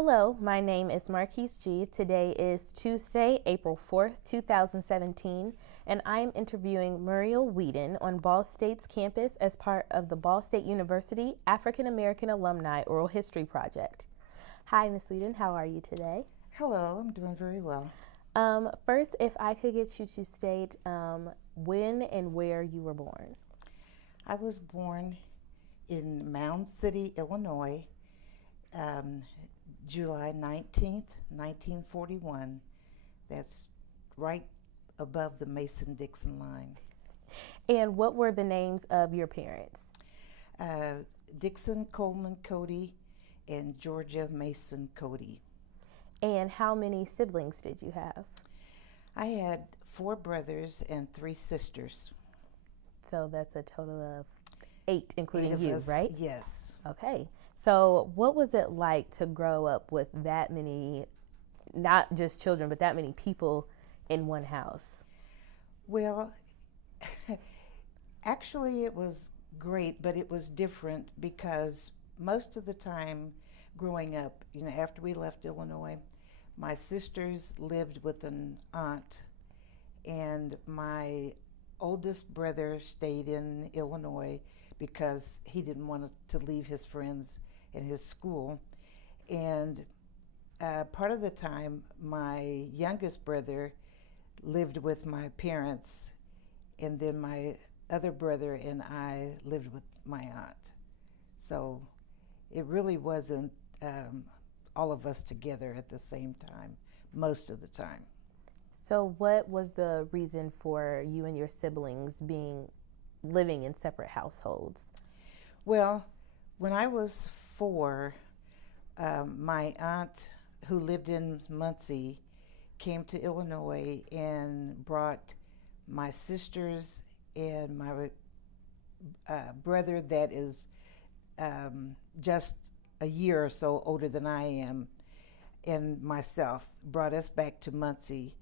Hello, my name is Marquise G. Today is Tuesday, April 4th, 2017, and I am interviewing Muriel Weeden on Ball State's campus as part of the Ball State University African American Alumni Oral History Project. Hi, Ms. Weeden, how are you today? Hello, I'm doing very well. First, if I could get you to state when and where you were born. I was born in Mound City, Illinois, July 19th, 1941. That's right above the Mason-Dixon line. And what were the names of your parents? Dixon Coleman Cody and Georgia Mason Cody. And how many siblings did you have? I had 4 brothers and 3 sisters. So that's a total of 8, including 8 of you, us, right? Yes. Okay. So what was it like to grow up with that many, not just children, but that many people in one house? Well, actually it was great, but it was different because most of the time growing up, after we left Illinois, my sisters lived with an aunt, and my oldest brother stayed in Illinois because he didn't want to leave his friends and his school. And part of the time, my youngest brother lived with my parents, and then my other brother and I lived with my aunt. So it really wasn't all of us together at the same time, most of the time. So what was the reason for you and your siblings living in separate households? Well, when I was 4, my aunt, who lived in Muncie, came to Illinois and brought my sisters and my brother that is just a year or so older than I am, and myself, brought us back to Muncie.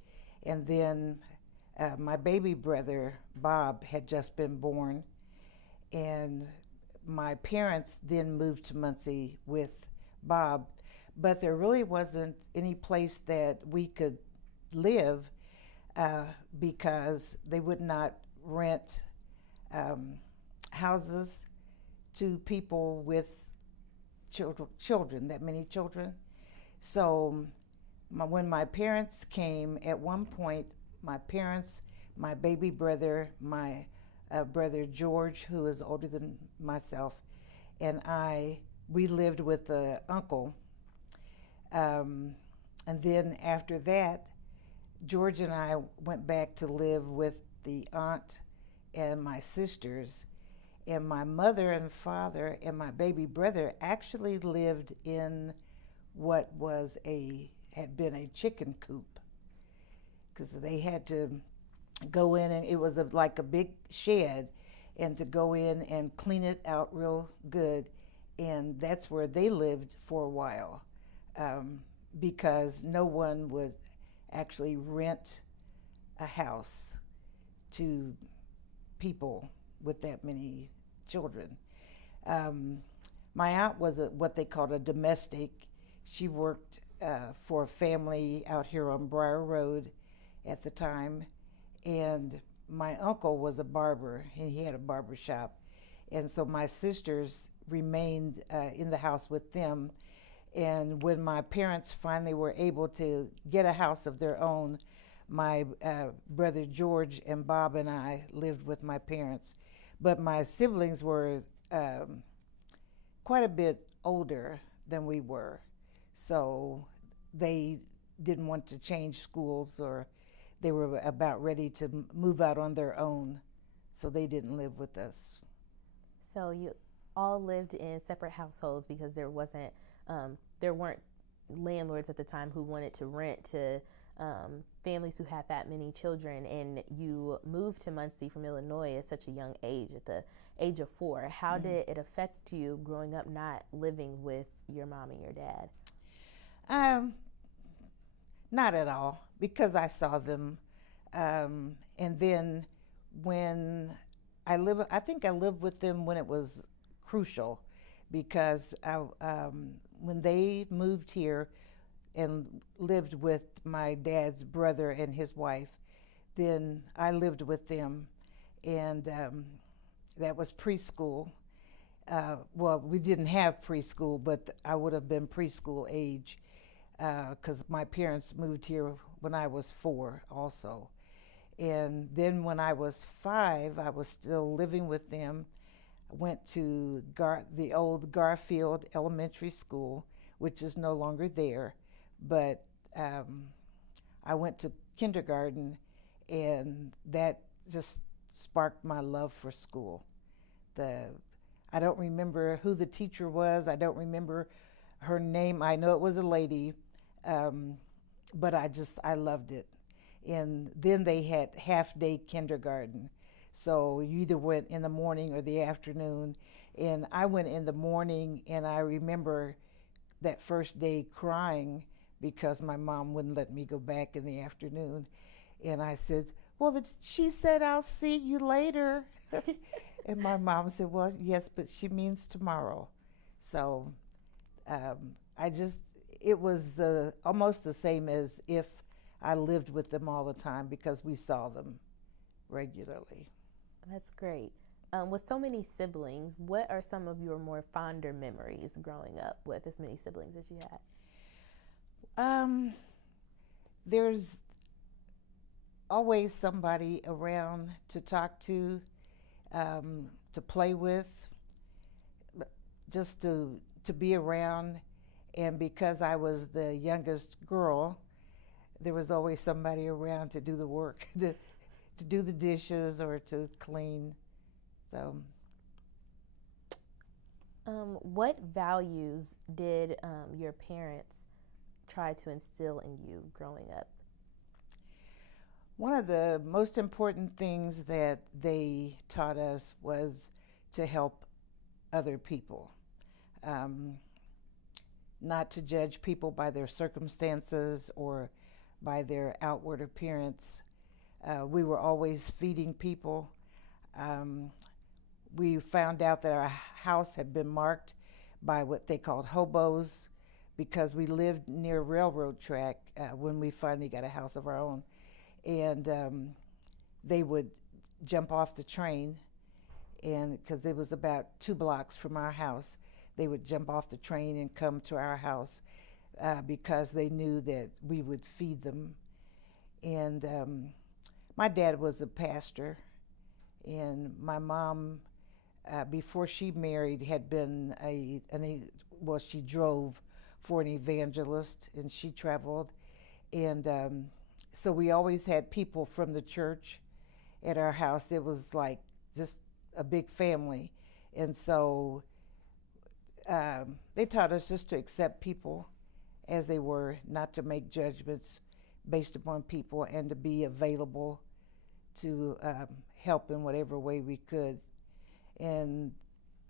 And then my baby brother, Bob, had just been born, and my parents then moved to Muncie with Bob, but there really wasn't any place that we could live because they would not rent houses to people with children, that many children. So when my parents came, at one point, my parents, my baby brother, my brother George, who is older than myself, and we lived with the uncle. And then after that, George and I went back to live with the aunt and my sisters. And my mother and father and my baby brother actually lived in what had been a chicken coop, because they had to go in, and it was like a big shed, and to go in and clean it out real good. And that's where they lived for a while, because no one would actually rent a house to people with that many children. My aunt was what they called a domestic. She worked for a family out here on Briar Road at the time, and my uncle was a barber, and he had a barber shop. And so my sisters remained in the house with them. And when my parents finally were able to get a house of their own, my brother George and Bob and I lived with my parents. But my siblings were quite a bit older than we were, so they didn't want to change schools, or they were about ready to move out on their own, so they didn't live with us. So you all lived in separate households because there weren't landlords at the time who wanted to rent to families who had that many children, and you moved to Muncie from Illinois at such a young age, at the age of 4. How did it affect you growing up not living with your mom and your dad? Not at all, because I saw them. And then when I think I lived with them when it was crucial, because when they moved here and lived with my dad's brother and his wife, then I lived with them, and that was preschool. Well, we didn't have preschool, but I would have been preschool age because my parents moved here when I was 4 also. And then when I was 5, I was still living with them. I went to the old Garfield Elementary School, which is no longer there, but I went to kindergarten, and that just sparked my love for school. I don't remember who the teacher was. I don't remember her name. I know it was a lady, but I loved it. And then they had half-day kindergarten. So you either went in the morning or the afternoon. And I went in the morning, and I remember that first day crying because my mom wouldn't let me go back in the afternoon. And I said, well, she said, I'll see you later. And my mom said, well, yes, but she means tomorrow. So it was almost the same as if I lived with them all the time because we saw them regularly. That's great. With so many siblings, what are some of your more fonder memories growing up with as many siblings as you had? There's always somebody around to talk to play with, just to be around. And because I was the youngest girl, there was always somebody around to do the work, to do the dishes or to clean. So, what values did your parents try to instill in you growing up? One of the most important things that they taught us was to help other people, not to judge people by their circumstances or by their outward appearance. We were always feeding people. We found out that our house had been marked by what they called hobos because we lived near a railroad track when we finally got a house of our own. And they would jump off the train, and because it was about 2 blocks from our house, they would jump off the train and come to our house because they knew that we would feed them. And my dad was a pastor, and my mom, before she married, had been she drove for an evangelist, and she traveled. And so we always had people from the church at our house. It was like just a big family. And so they taught us just to accept people as they were, not to make judgments based upon people, and to be available to help in whatever way we could. And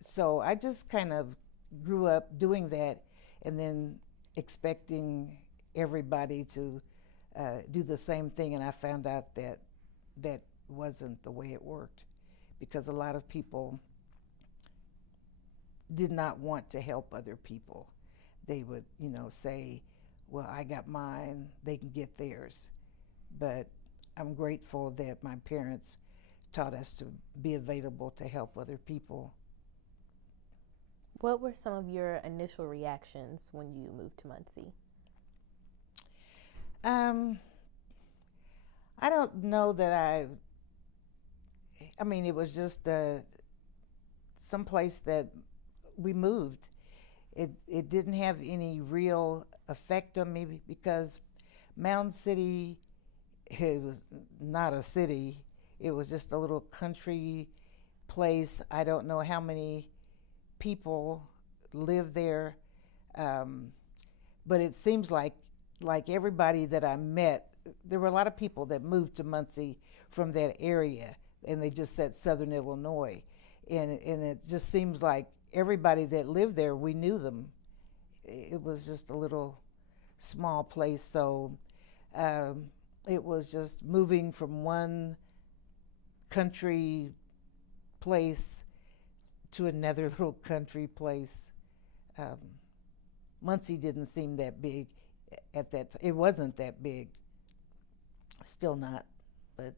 so I just kind of grew up doing that, and then expecting everybody to do the same thing. And I found out that that wasn't the way it worked, because a lot of people did not want to help other people. They would, say, well, I got mine, they can get theirs. But I'm grateful that my parents taught us to be available to help other people. What were some of your initial reactions when you moved to Muncie? I don't know that it was just some place that we moved. It didn't have any real effect on me because Mound City, it was not a city. It was just a little country place. I don't know how many people live there, but it seems like everybody that I met, there were a lot of people that moved to Muncie from that area, and they just said Southern Illinois, and it just seems like everybody that lived there, we knew them. It was just a little small place, so it was just moving from one country place to another little country place. Muncie didn't seem that big at that time. It wasn't that big. Still not, but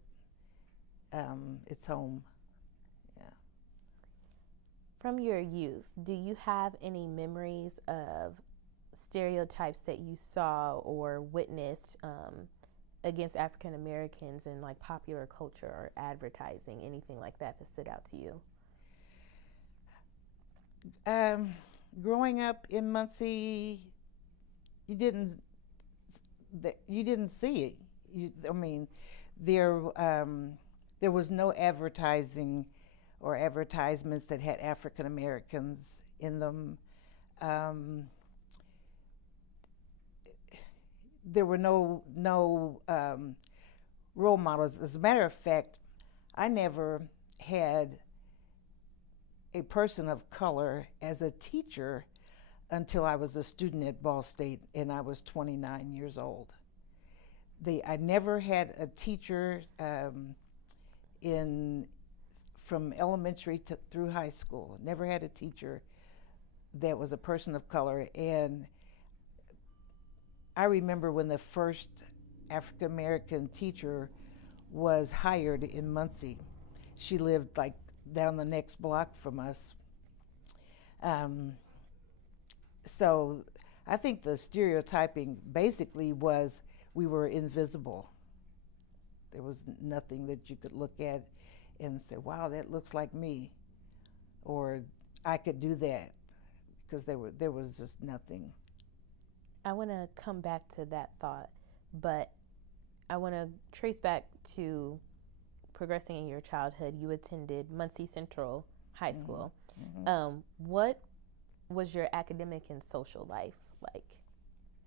it's home. Yeah. From your youth, do you have any memories of stereotypes that you saw or witnessed against African Americans in like popular culture or advertising, anything like that that stood out to you? Growing up in Muncie, you didn't see it. I mean, there was no advertising or advertisements that had African Americans in them. There were no role models. As a matter of fact, I never had a person of color as a teacher until I was a student at Ball State and I was 29 years old. I never had a teacher from elementary through high school. Never had a teacher that was a person of color. And I remember when the first African American teacher was hired in Muncie. She lived like down the next block from us. So I think the stereotyping basically was we were invisible. There was nothing that you could look at and say, wow, that looks like me, or I could do that, because there was just nothing. I want to come back to that thought, but I want to trace back to progressing in your childhood. You attended Muncie Central High School. Mm-hmm. What was your academic and social life like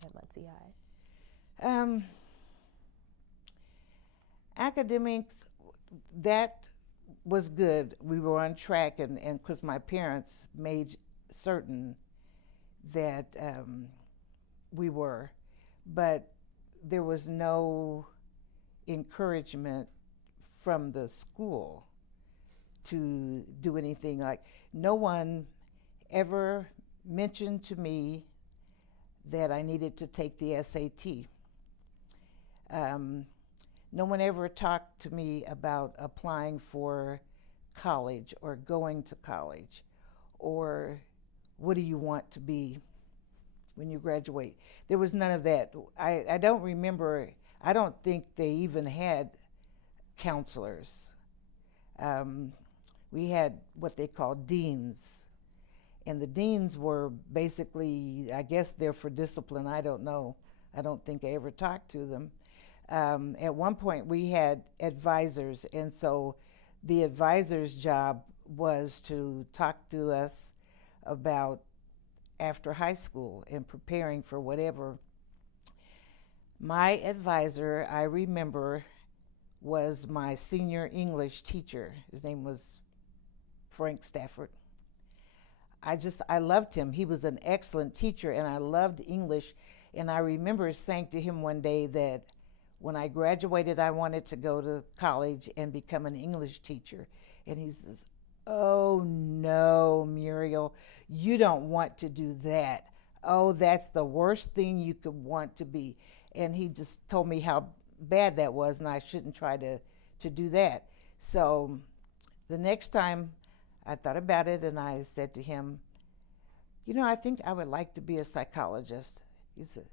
at Muncie High? Academics, that was good. We were on track, and because my parents made certain that we were, but there was no encouragement from the school to do anything. Like, no one ever mentioned to me that I needed to take the SAT. No one ever talked to me about applying for college or going to college, or what do you want to be when you graduate. There was none of that. I don't remember, I don't think they even had counselors. We had what they called deans, and the deans were basically, I guess they're for discipline, I don't know. I don't think I ever talked to them. At one point we had advisors, and so the advisor's job was to talk to us about after high school and preparing for whatever. My advisor, I remember, was my senior English teacher. His name was Frank Stafford. I loved him. He was an excellent teacher, and I loved English. And I remember saying to him one day that when I graduated, I wanted to go to college and become an English teacher. And he says, "Oh no, Muriel, you don't want to do that. Oh, that's the worst thing you could want to be." And he just told me how bad that was, and I shouldn't try to do that. So the next time I thought about it, and I said to him, I think I would like to be a psychologist. He said,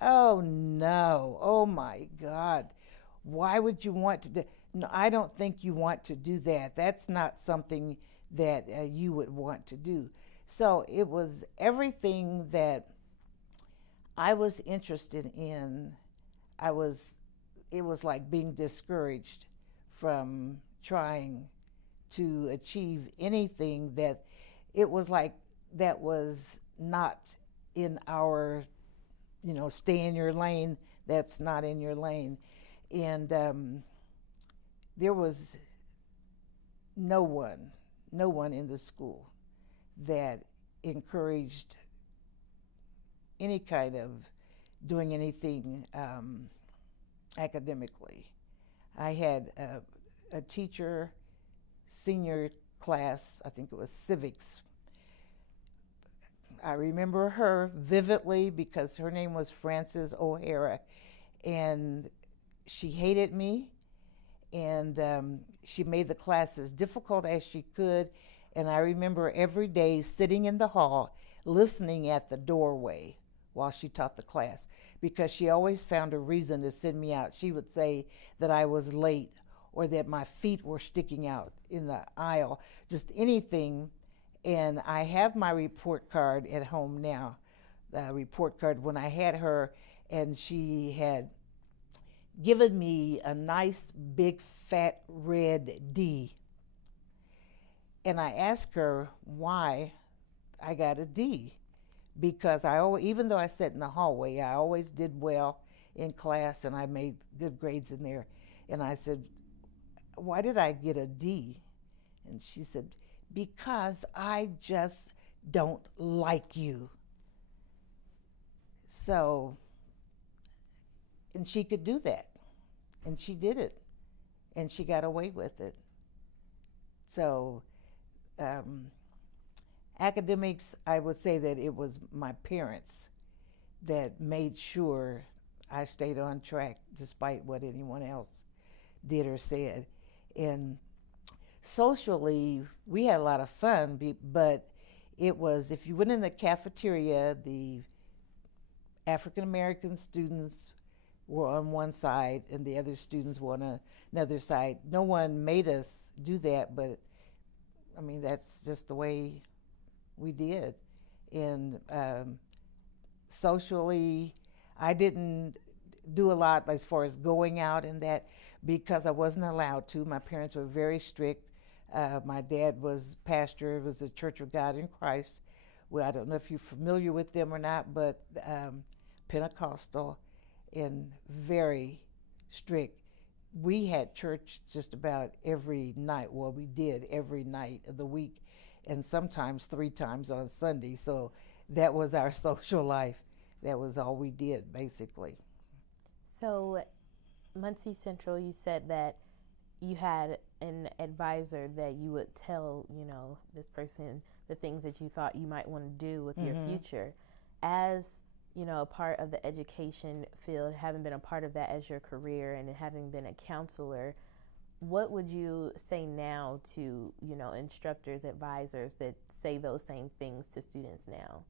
"Oh no, oh my God, why would you want to do?" "No, I don't think you want to do that. That's not something that you would want to do." So it was everything that I was interested in. It was like being discouraged from trying to achieve anything that it was like that was not in our, stay in your lane, that's not in your lane. And there was no one in the school that encouraged any kind of doing anything academically. I had a teacher, senior class, I think it was civics. I remember her vividly because her name was Frances O'Hara, and she hated me, and she made the class as difficult as she could. And I remember every day sitting in the hall, listening at the doorway while she taught the class, because she always found a reason to send me out. She would say that I was late or that my feet were sticking out in the aisle, just anything. And I have my report card at home now, the report card when I had her, and she had given me a nice big fat red D. And I asked her why I got a D, because I always, even though I sat in the hallway, I always did well in class and I made good grades in there. And I said, why did I get a D? And she said, because I just don't like you. So, and she could do that. And she did it. And she got away with it. So, academics, I would say that it was my parents that made sure I stayed on track despite what anyone else did or said. And socially, we had a lot of fun, but it was, if you went in the cafeteria, the African American students were on one side and the other students were on another side. No one made us do that, but I mean, that's just the way we did. And socially, I didn't do a lot as far as going out and that, because I wasn't allowed to. My parents were very strict. My dad was pastor, was the Church of God in Christ. Well, I don't know if you're familiar with them or not, but Pentecostal and very strict. We had church just about every night. Well, we did every night of the week, and sometimes 3 times on Sunday. So that was our social life. That was all we did, basically. So, Muncie Central, you said that you had an advisor that you would tell, this person the things that you thought you might want to do with your future. As, a part of the education field, having been a part of that as your career and having been a counselor, what would you say now to, instructors, advisors that say those same things to students now?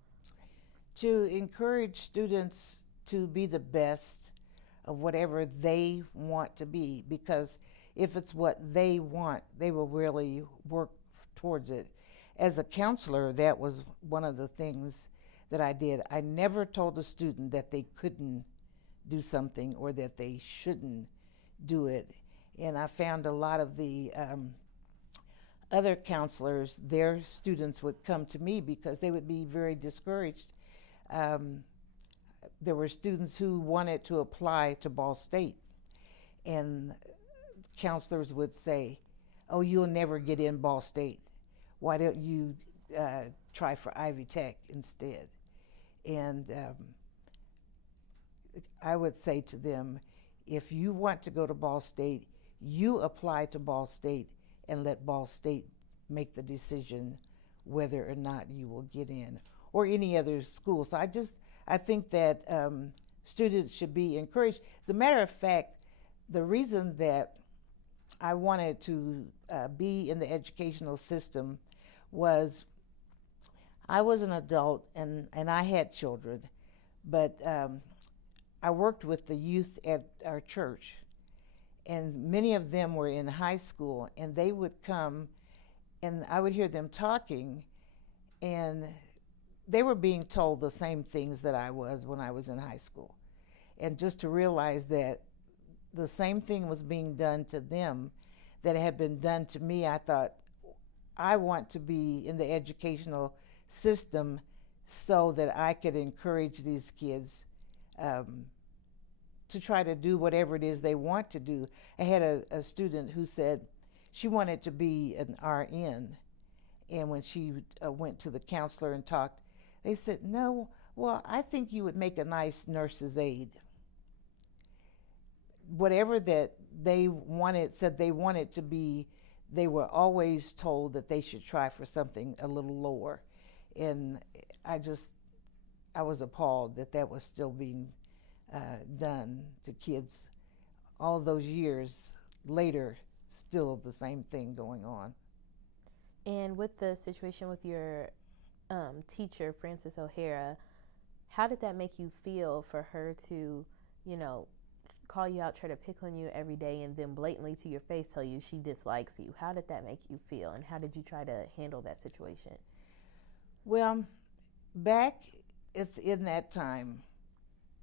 To encourage students to be the best of whatever they want to be, because if it's what they want, they will really work towards it. As a counselor, that was one of the things that I did. I never told a student that they couldn't do something or that they shouldn't do it. And I found a lot of the other counselors, their students would come to me because they would be very discouraged. There were students who wanted to apply to Ball State, and counselors would say, oh, you'll never get in Ball State. Why don't you try for Ivy Tech instead? And I would say to them, if you want to go to Ball State, you apply to Ball State and let Ball State make the decision whether or not you will get in, or any other school. So I think that students should be encouraged. As a matter of fact, the reason that I wanted to be in the educational system was I was an adult and I had children, but I worked with the youth at our church, and many of them were in high school, and they would come and I would hear them talking, and they were being told the same things that I was when I was in high school. And just to realize that the same thing was being done to them that had been done to me, I thought, I want to be in the educational system so that I could encourage these kids to try to do whatever it is they want to do. I had a student who said she wanted to be an RN, and when she went to the counselor and talked, they said, no, well, I think you would make a nice nurse's aide. Whatever that they said they wanted to be, they were always told that they should try for something a little lower. And I just, I was appalled that that was still being done to kids all those years later, still the same thing going on. And with the situation with your teacher, Frances O'Hara, how did that make you feel for her to, you know, call you out, try to pick on you every day, and then blatantly to your face tell you she dislikes you? How did that make you feel, and how did you try to handle that situation? Well, back in that time,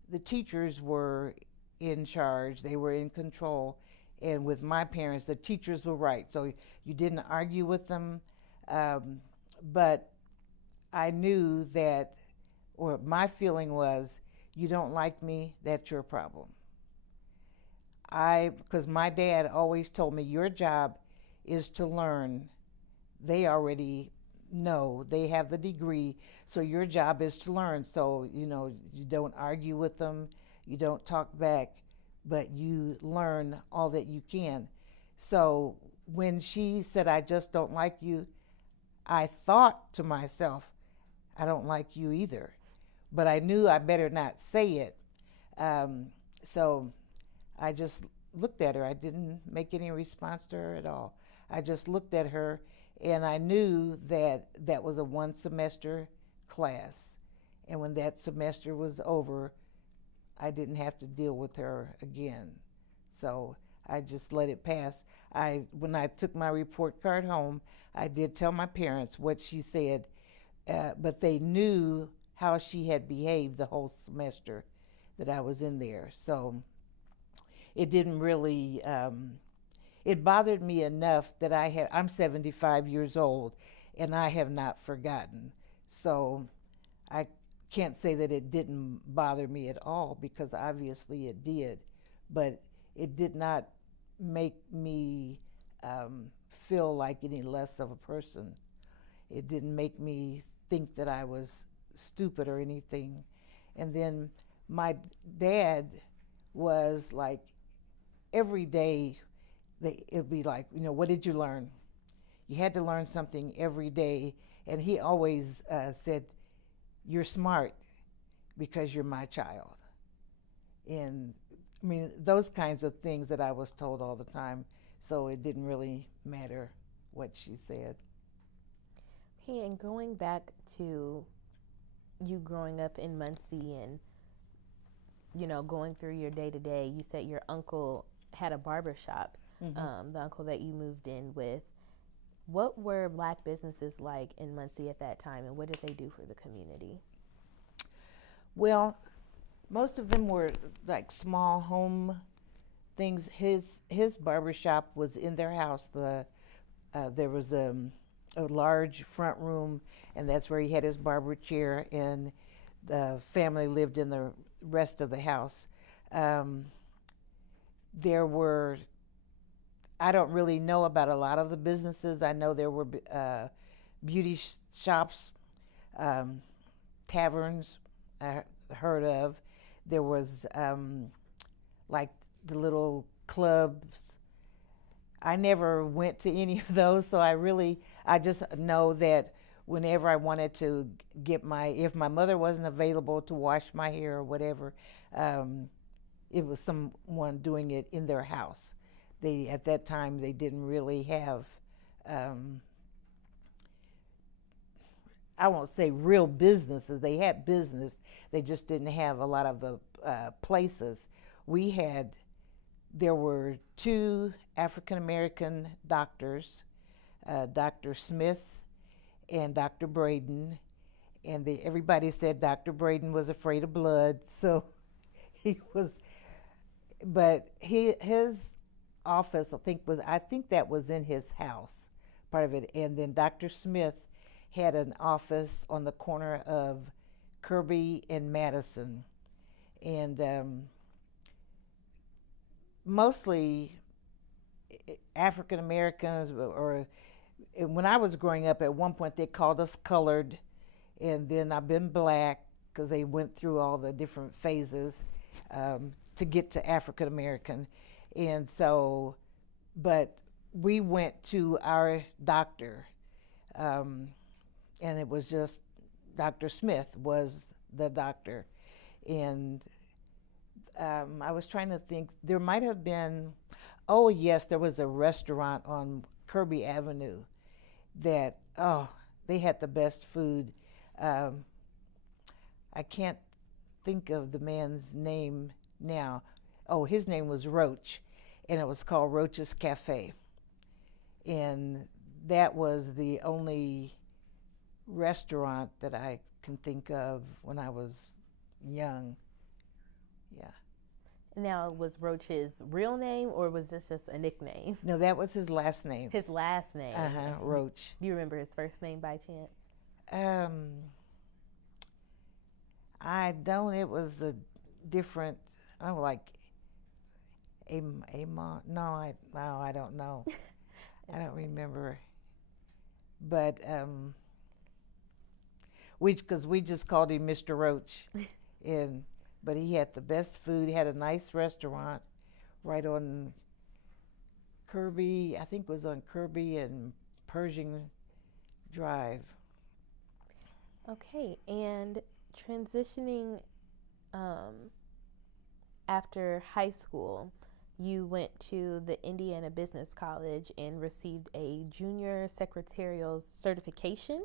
the teachers were in charge, they were in control, and with my parents, the teachers were right. So you didn't argue with them, but I knew that, or my feeling was, you don't like me, that's your problem. Because my dad always told me, your job is to learn. They already know, they have the degree, so your job is to learn. So, you know, you don't argue with them, you don't talk back, but you learn all that you can. So when she said, I just don't like you, I thought to myself, I don't like you either. But I knew I better not say it. So I just looked at her. I didn't make any response to her at all. I just looked at her, and I knew that that was a one semester class. And when that semester was over, I didn't have to deal with her again. So I just let it pass. When I took my report card home, I did tell my parents what she said, but they knew how she had behaved the whole semester that I was in there. So it didn't really, it bothered me enough that I'm 75 years old and I have not forgotten. So I can't say that it didn't bother me at all, because obviously it did, but it did not make me feel like any less of a person. It didn't make me think that I was stupid or anything. And then my dad was like, every day it'd be like, you know, what did you learn? You had to learn something every day. And he always said, you're smart because you're my child. And I mean, those kinds of things that I was told all the time. So it didn't really matter what she said. Hey, and going back to you growing up in Muncie and, you know, going through your day to day, you said your uncle had a barber shop, the uncle that you moved in with. What were Black businesses like in Muncie at that time, and what did they do for the community? Well, most of them were like small home things. His barber shop was in their house. There was a large front room, and that's where he had his barber chair, and the family lived in the rest of the house. There were, I don't really know about a lot of the businesses. I know there were beauty shops, taverns I heard of. There was like the little clubs. I never went to any of those, so I just know that whenever I wanted to get if my mother wasn't available to wash my hair or whatever, it was someone doing it in their house. At that time, they didn't really have, I won't say real businesses. They had business. They just didn't have a lot of the places. There were two African-American doctors, Dr. Smith and Dr. Braden, and everybody said Dr. Braden was afraid of blood, so he was, but his office, I think that was in his house, part of it, and then Dr. Smith had an office on the corner of Kirby and Madison, and mostly African Americans, or when I was growing up, at one point they called us colored, and then I've been Black, because they went through all the different phases to get to African American. And so, but we went to our doctor, and it was just Dr. Smith was the doctor. And I was trying to think, there might have been, oh yes, there was a restaurant on Kirby Avenue that, oh, they had the best food. I can't think of the man's name now. Oh, his name was Roach, and it was called Roach's Cafe. And that was the only restaurant that I can think of when I was young. Yeah. Now, was Roach his real name, or was this just a nickname? No, that was his last name. His last name. Roach. Do you remember his first name by chance? I don't. It was a different. I'm like, Amon. No, I don't know. I don't remember. But because we just called him Mr. Roach, but he had the best food. He had a nice restaurant right on Kirby. I think it was on Kirby and Pershing Drive. Okay, and transitioning after high school, you went to the Indiana Business College and received a junior secretarial certification.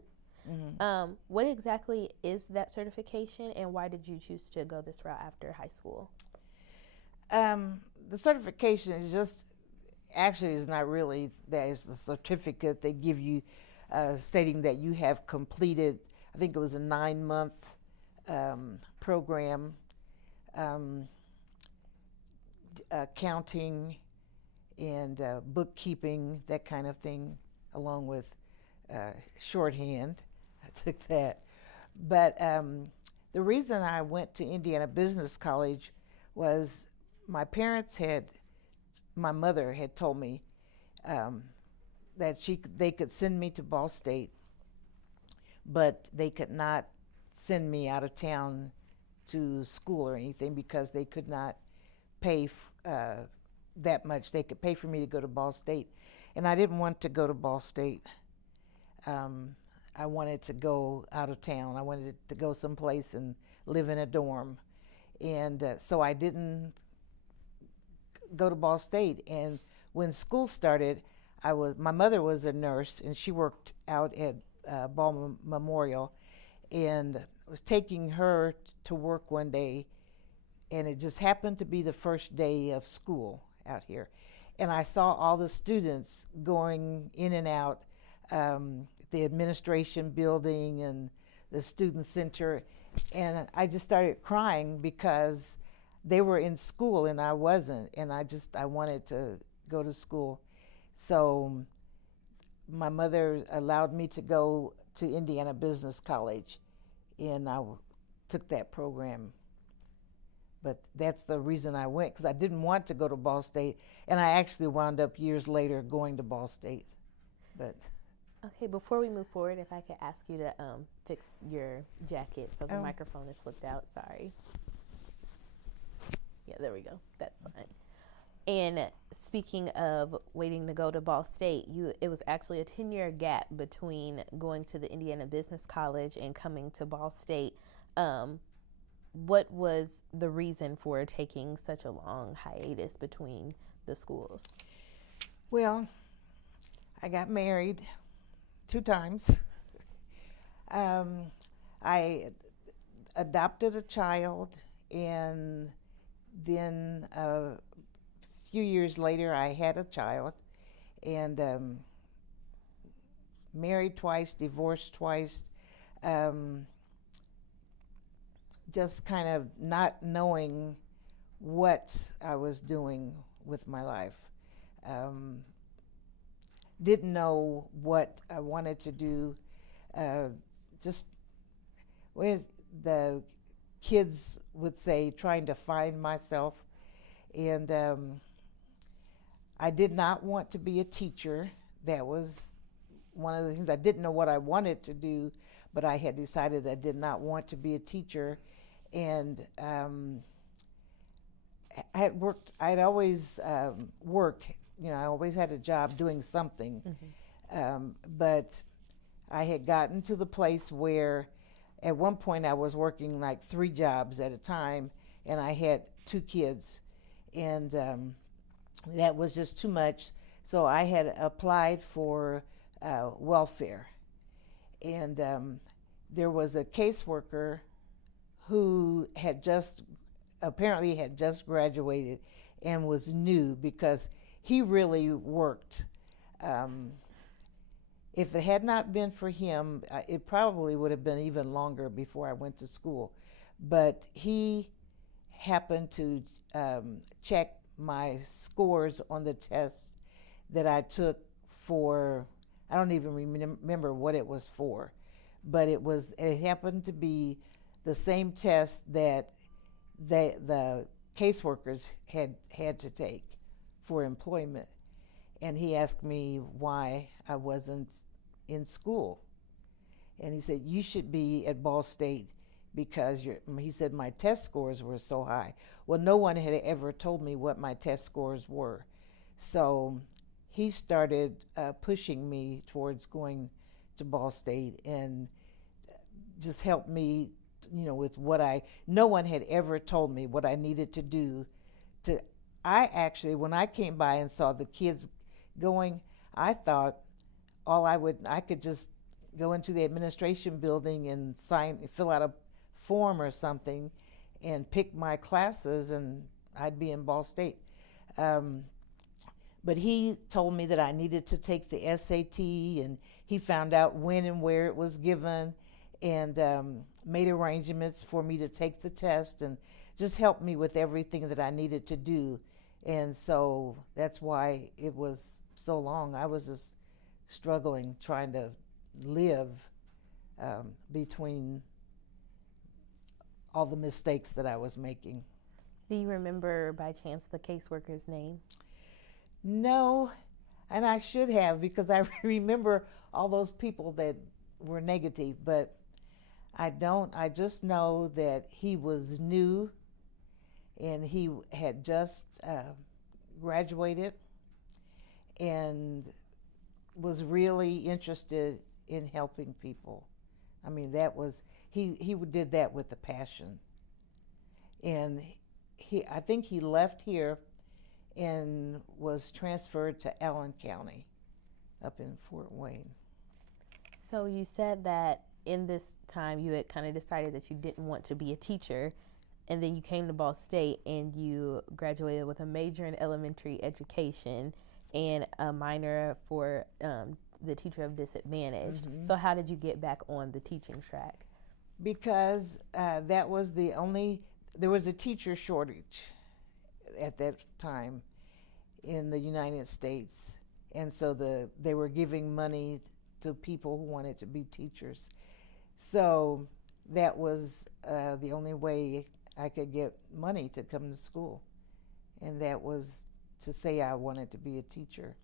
Mm-hmm. What exactly is that certification, and why did you choose to go this route after high school? The certification is just, actually is not really, that is a certificate they give you stating that you have completed, I think it was a 9-month program, accounting and bookkeeping, that kind of thing, along with shorthand. I took that. But the reason I went to Indiana Business College was my mother had told me that they could send me to Ball State, but they could not send me out of town to school or anything because they could not pay that much. They could pay for me to go to Ball State, and I didn't want to go to Ball State. I wanted to go out of town. I wanted to go someplace and live in a dorm, and so I didn't go to Ball State. And when school started, my mother was a nurse, and she worked out at Ball Memorial, and I was taking her to work one day, and it just happened to be the first day of school out here. And I saw all the students going in and out, the administration building and the student center, and I just started crying because they were in school and I wasn't, and I wanted to go to school. So my mother allowed me to go to Indiana Business College, and I took that program. But that's the reason I went, because I didn't want to go to Ball State, and I actually wound up years later going to Ball State. But okay, before we move forward, if I could ask you to fix your jacket so the microphone is flipped out. Sorry. Yeah, there we go. That's fine. And speaking of waiting to go to Ball State, it was actually a 10-year gap between going to the Indiana Business College and coming to Ball State. What was the reason for taking such a long hiatus between the schools? Well, I got married 2 times. I adopted a child, and then a few years later I had a child, and married twice, divorced twice, just kind of not knowing what I was doing with my life. Didn't know what I wanted to do. Just, as the kids would say, trying to find myself. And I did not want to be a teacher. That was one of the things. I didn't know what I wanted to do, but I had decided I did not want to be a teacher. And I had always worked. You know, I always had a job doing something. Mm-hmm. But I had gotten to the place where at one point I was working like 3 jobs at a time, and I had 2 kids, and that was just too much. So I had applied for welfare, and there was a caseworker who had apparently had just graduated and was new, because he really worked. If it had not been for him, it probably would have been even longer before I went to school. But he happened to check my scores on the tests that I took for, I don't even remember what it was for, but it happened to be the same test that the caseworkers had to take for employment. And he asked me why I wasn't in school. And he said, you should be at Ball State because he said my test scores were so high. Well, no one had ever told me what my test scores were. So he started pushing me towards going to Ball State and just helped me, with no one had ever told me what I needed to do when I came by and saw the kids going, I thought I could just go into the administration building and fill out a form or something and pick my classes and I'd be in Ball State. But he told me that I needed to take the SAT, and he found out when and where it was given, and made arrangements for me to take the test and just helped me with everything that I needed to do. And so that's why it was so long. I was just struggling, trying to live between all the mistakes that I was making. Do you remember by chance the caseworker's name? No, and I should have, because I remember all those people that were negative, but I don't. I just know that he was new and he had just graduated and was really interested in helping people. I mean, he did that with a passion. And I think he left here and was transferred to Allen County up in Fort Wayne. So you said that in this time you had kind of decided that you didn't want to be a teacher, and then you came to Ball State and you graduated with a major in elementary education and a minor for the teacher of disadvantaged. Mm-hmm. So how did you get back on the teaching track? Because there was a teacher shortage at that time in the United States, and so they were giving money to people who wanted to be teachers. So that was the only way I could get money to come to school, and that was to say I wanted to be a teacher.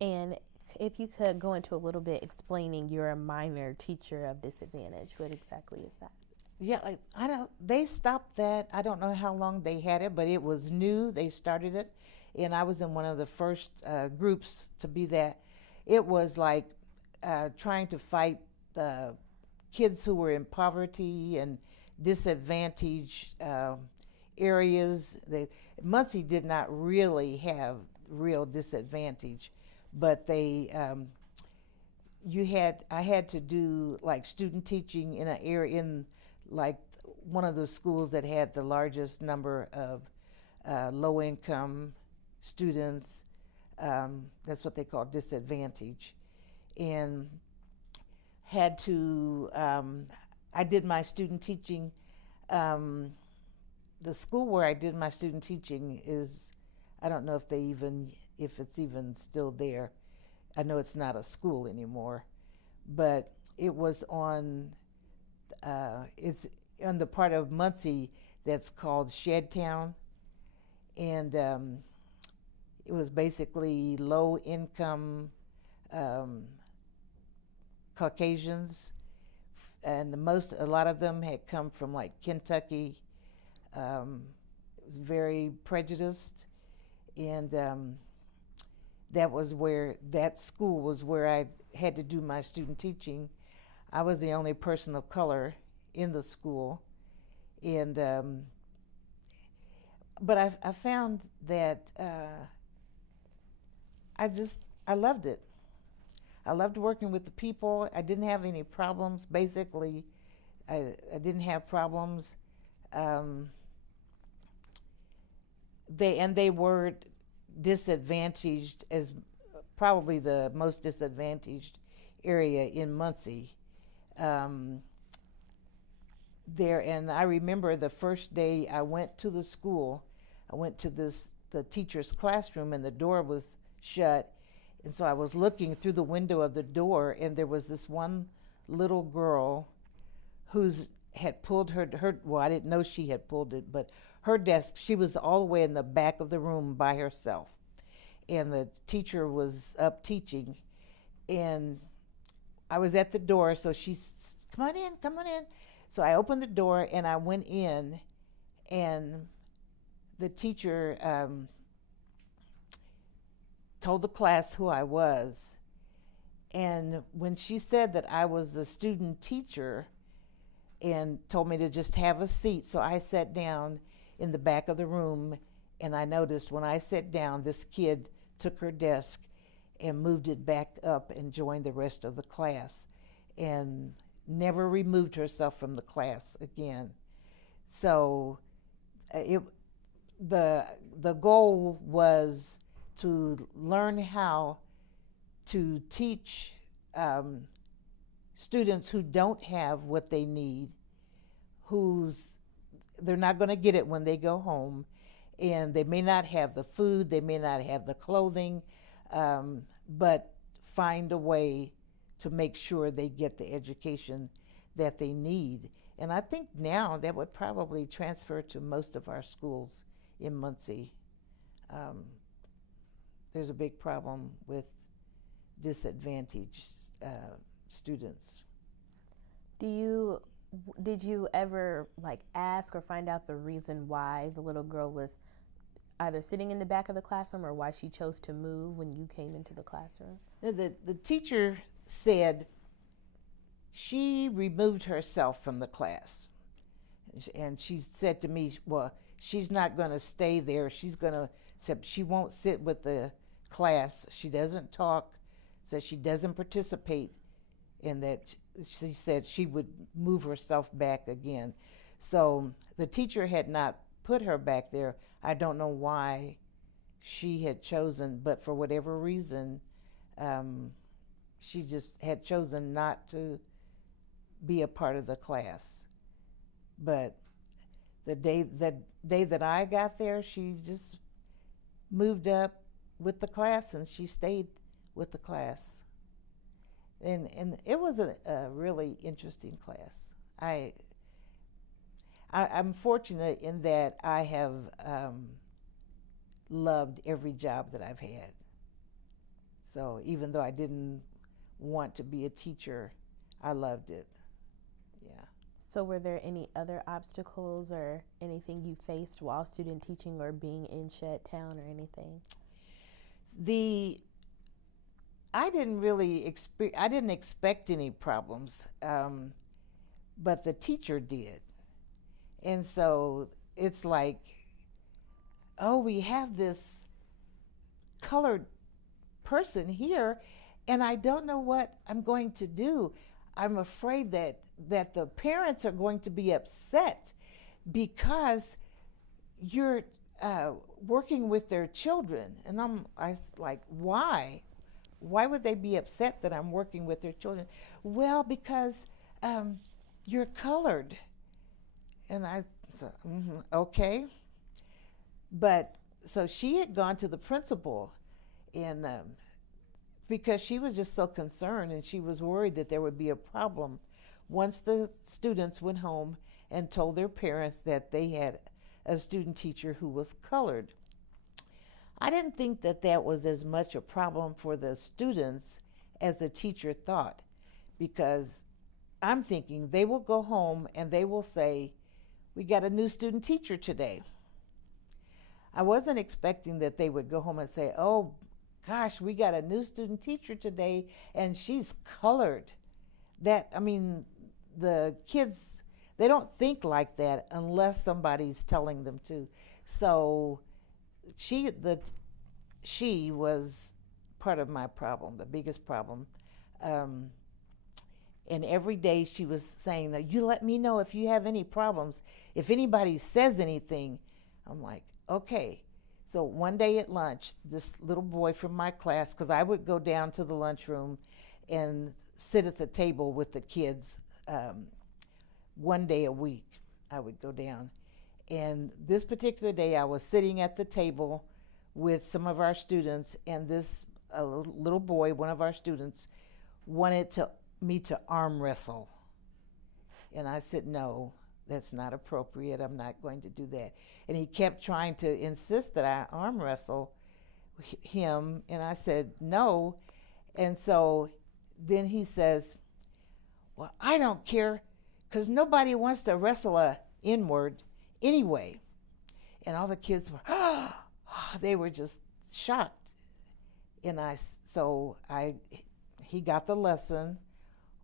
And if you could go into a little bit explaining you're a minor teacher of disadvantage, what exactly is that? Yeah, they stopped that. I don't know how long they had it, but it was new. They started it, and I was in one of the first groups to be that. It was like trying to fight the kids who were in poverty and disadvantaged areas. Muncie did not really have real disadvantage, but I had to do like student teaching in an area in like one of the schools that had the largest number of low-income students. That's what they call disadvantage. And had to, I did my student teaching. The school where I did my student teaching is, I don't know if it's even still there. I know it's not a school anymore, but it was it's on the part of Muncie that's called Shedtown, and it was basically low-income Caucasians, and a lot of them had come from like Kentucky. It was very prejudiced, and that school was where I had to do my student teaching. I was the only person of color in the school. And but I found that I loved it. I loved working with the people. I didn't have any problems. Basically, I didn't have problems. They were disadvantaged, as probably the most disadvantaged area in Muncie. There, and I remember the first day I went to the school, I went to the teacher's classroom, and the door was shut. And so I was looking through the window of the door, and there was this one little girl who's had pulled her, well, I didn't know she had pulled it, but her desk, she was all the way in the back of the room by herself. And the teacher was up teaching, and I was at the door, so she's, come on in, come on in. So I opened the door, and I went in, and the teacher told the class who I was. And when she said that I was a student teacher and told me to just have a seat, so I sat down in the back of the room, and I noticed when I sat down, this kid took her desk and moved it back up and joined the rest of the class and never removed herself from the class again. So the goal was to learn how to teach students who don't have what they need, they're not going to get it when they go home, and they may not have the food, they may not have the clothing, but find a way to make sure they get the education that they need. And I think now that would probably transfer to most of our schools in Muncie. There's a big problem with disadvantaged students. Did you ever ask or find out the reason why the little girl was either sitting in the back of the classroom or why she chose to move when you came into the classroom? The teacher said she removed herself from the class. And she said to me, well, she's not going to stay there. She won't sit with the class. She doesn't talk, says she doesn't participate in that. She said she would move herself back again. So the teacher had not put her back there. I don't know why she had chosen, but for whatever reason, she just had chosen not to be a part of the class. But the day that I got there, she just moved up with the class, and she stayed with the class. And it was a really interesting class. I'm fortunate in that I have loved every job that I've had. So even though I didn't want to be a teacher, I loved it. Yeah. So were there any other obstacles or anything you faced while student teaching or being in Shed Town or anything? I didn't expect any problems, but the teacher did. And so it's like, oh, we have this colored person here, and I don't know what I'm going to do. I'm afraid that the parents are going to be upset because you're working with their children. And I was like, why? Why would they be upset that I'm working with their children? Well, because you're colored. And I said, okay. But so she had gone to the principal, and because she was just so concerned, and she was worried that there would be a problem once the students went home and told their parents that they had a student teacher who was colored. I didn't think that was as much a problem for the students as the teacher thought, because I'm thinking they will go home and they will say, we got a new student teacher today. I wasn't expecting that they would go home and say, oh gosh, we got a new student teacher today and she's colored. that, I mean, the kids, they don't think like that unless somebody's telling them to. So she was part of my problem, the biggest problem. Um, and every day she was saying that, you let me know if you have any problems. If anybody says anything, I'm like, okay. So one day at lunch, this little boy from my class, because I would go down to the lunchroom and sit at the table with the kids. One day a week, I would go down. And this particular day, I was sitting at the table with some of our students, and this little boy, one of our students, wanted me to arm wrestle. And I said, no, that's not appropriate. I'm not going to do that. And he kept trying to insist that I arm wrestle him, and I said, no. And so then he says, well, I don't care, because nobody wants to wrestle a N-word anyway. And all the kids were, they were just shocked. And he got the lesson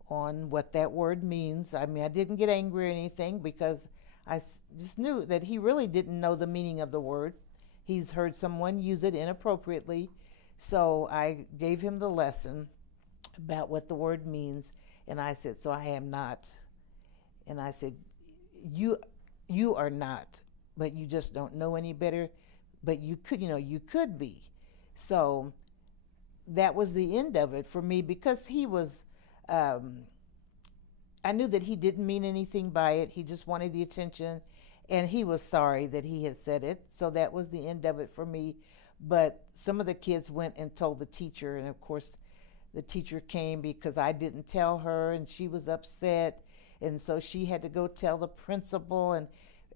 on what that word means. I mean, I didn't get angry or anything, because I just knew that he really didn't know the meaning of the word. He's heard someone use it inappropriately. So I gave him the lesson about what the word means. And I said, so I am not. And I said, you are not, but you just don't know any better. But you could be. So that was the end of it for me, because he was, I knew that he didn't mean anything by it. He just wanted the attention, and he was sorry that he had said it. So that was the end of it for me. But some of the kids went and told the teacher, and of course the teacher came because I didn't tell her, and she was upset. And so she had to go tell the principal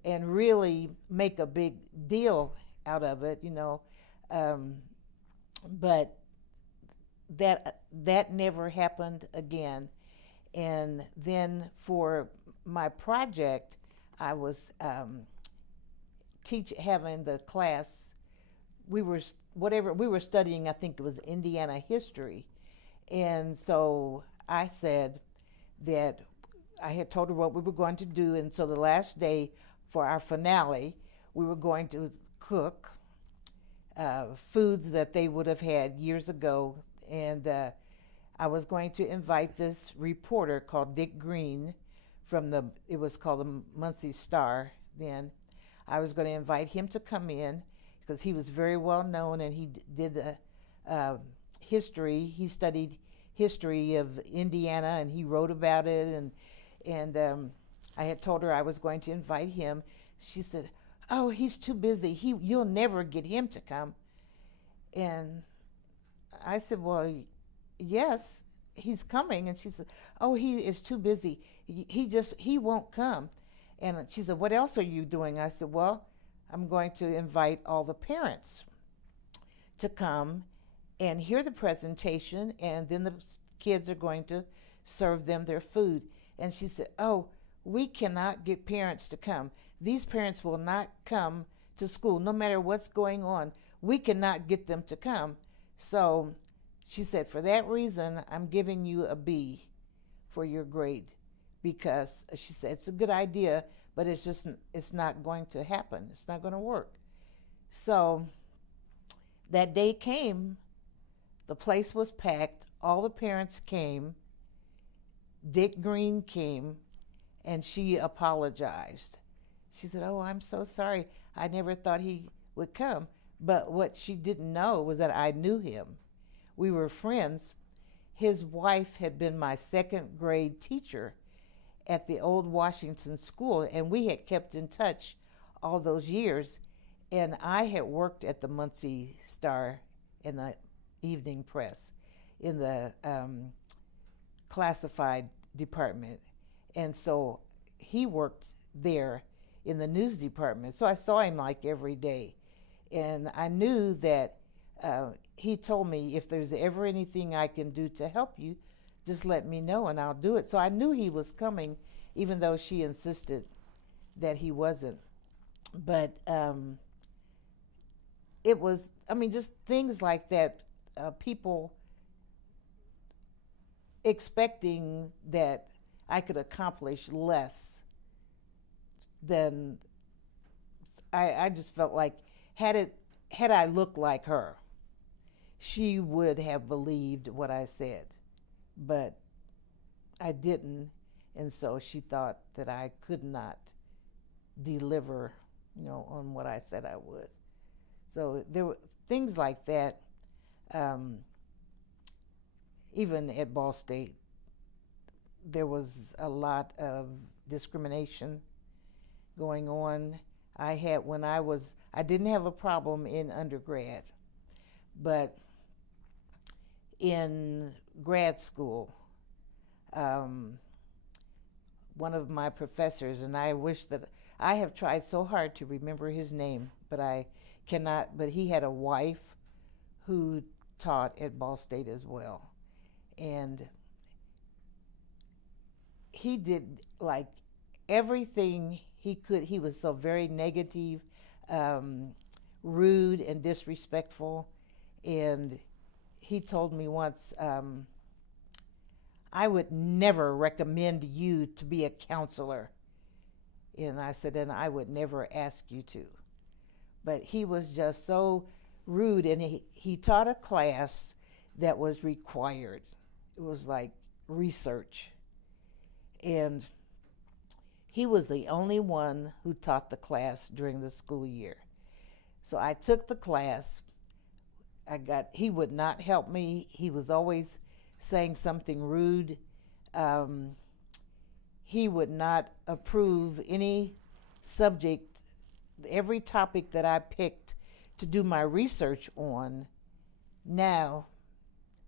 and really make a big deal out of it, but that never happened again. And then for my project, I was having the class. We were studying, I think it was Indiana history. And so I said that I had told her what we were going to do. And so the last day for our finale, we were going to cook foods that they would have had years ago. And I was going to invite this reporter called Dick Green it was called the Muncie Star then. I was going to invite him to come in because he was very well known, and he did the history. He studied history of Indiana, and he wrote about it. And I had told her I was going to invite him. She said, oh, he's too busy. You'll never get him to come. And I said, well, yes, he's coming. And she said, oh, he is too busy. He won't come. And she said, what else are you doing? I said, well, I'm going to invite all the parents to come and hear the presentation, and then the kids are going to serve them their food. And she said, oh, we cannot get parents to come. These parents will not come to school no matter what's going on. We cannot get them to come. So she said, for that reason, I'm giving you a B for your grade, because she said, it's a good idea, but it's not going to happen. It's not going to work. So that day came, the place was packed, all the parents came, Dick Green came, and she apologized. She said, oh, I'm so sorry. I never thought he would come. But what she didn't know was that I knew him. We were friends. His wife had been my second grade teacher at the old Washington school, and we had kept in touch all those years. And I had worked at the Muncie Star in the evening press in the classified department. And so he worked there in the news department. So I saw him like every day. And I knew that he told me, if there's ever anything I can do to help you, just let me know and I'll do it. So I knew he was coming, even though she insisted that he wasn't. But it was, just things like that. People expecting that I could accomplish less than I just felt like had I looked like her, she would have believed what I said, but I didn't, and so she thought that I could not deliver, on what I said I would. So there were things like that. Even at Ball State, there was a lot of discrimination going on. I didn't have a problem in undergrad, but in grad school, one of my professors, and I wish that I have tried so hard to remember his name, but I cannot, but he had a wife who taught at Ball State as well. And he did like everything he could. He was so very negative, rude and disrespectful. And he told me once, I would never recommend you to be a counselor. And I said, and I would never ask you to. But he was just so rude, and he taught a class that was required. It was like research. And he was the only one who taught the class during the school year. So I took the class. He would not help me. He was always saying something rude. He would not approve any subject, every topic that I picked to do my research on.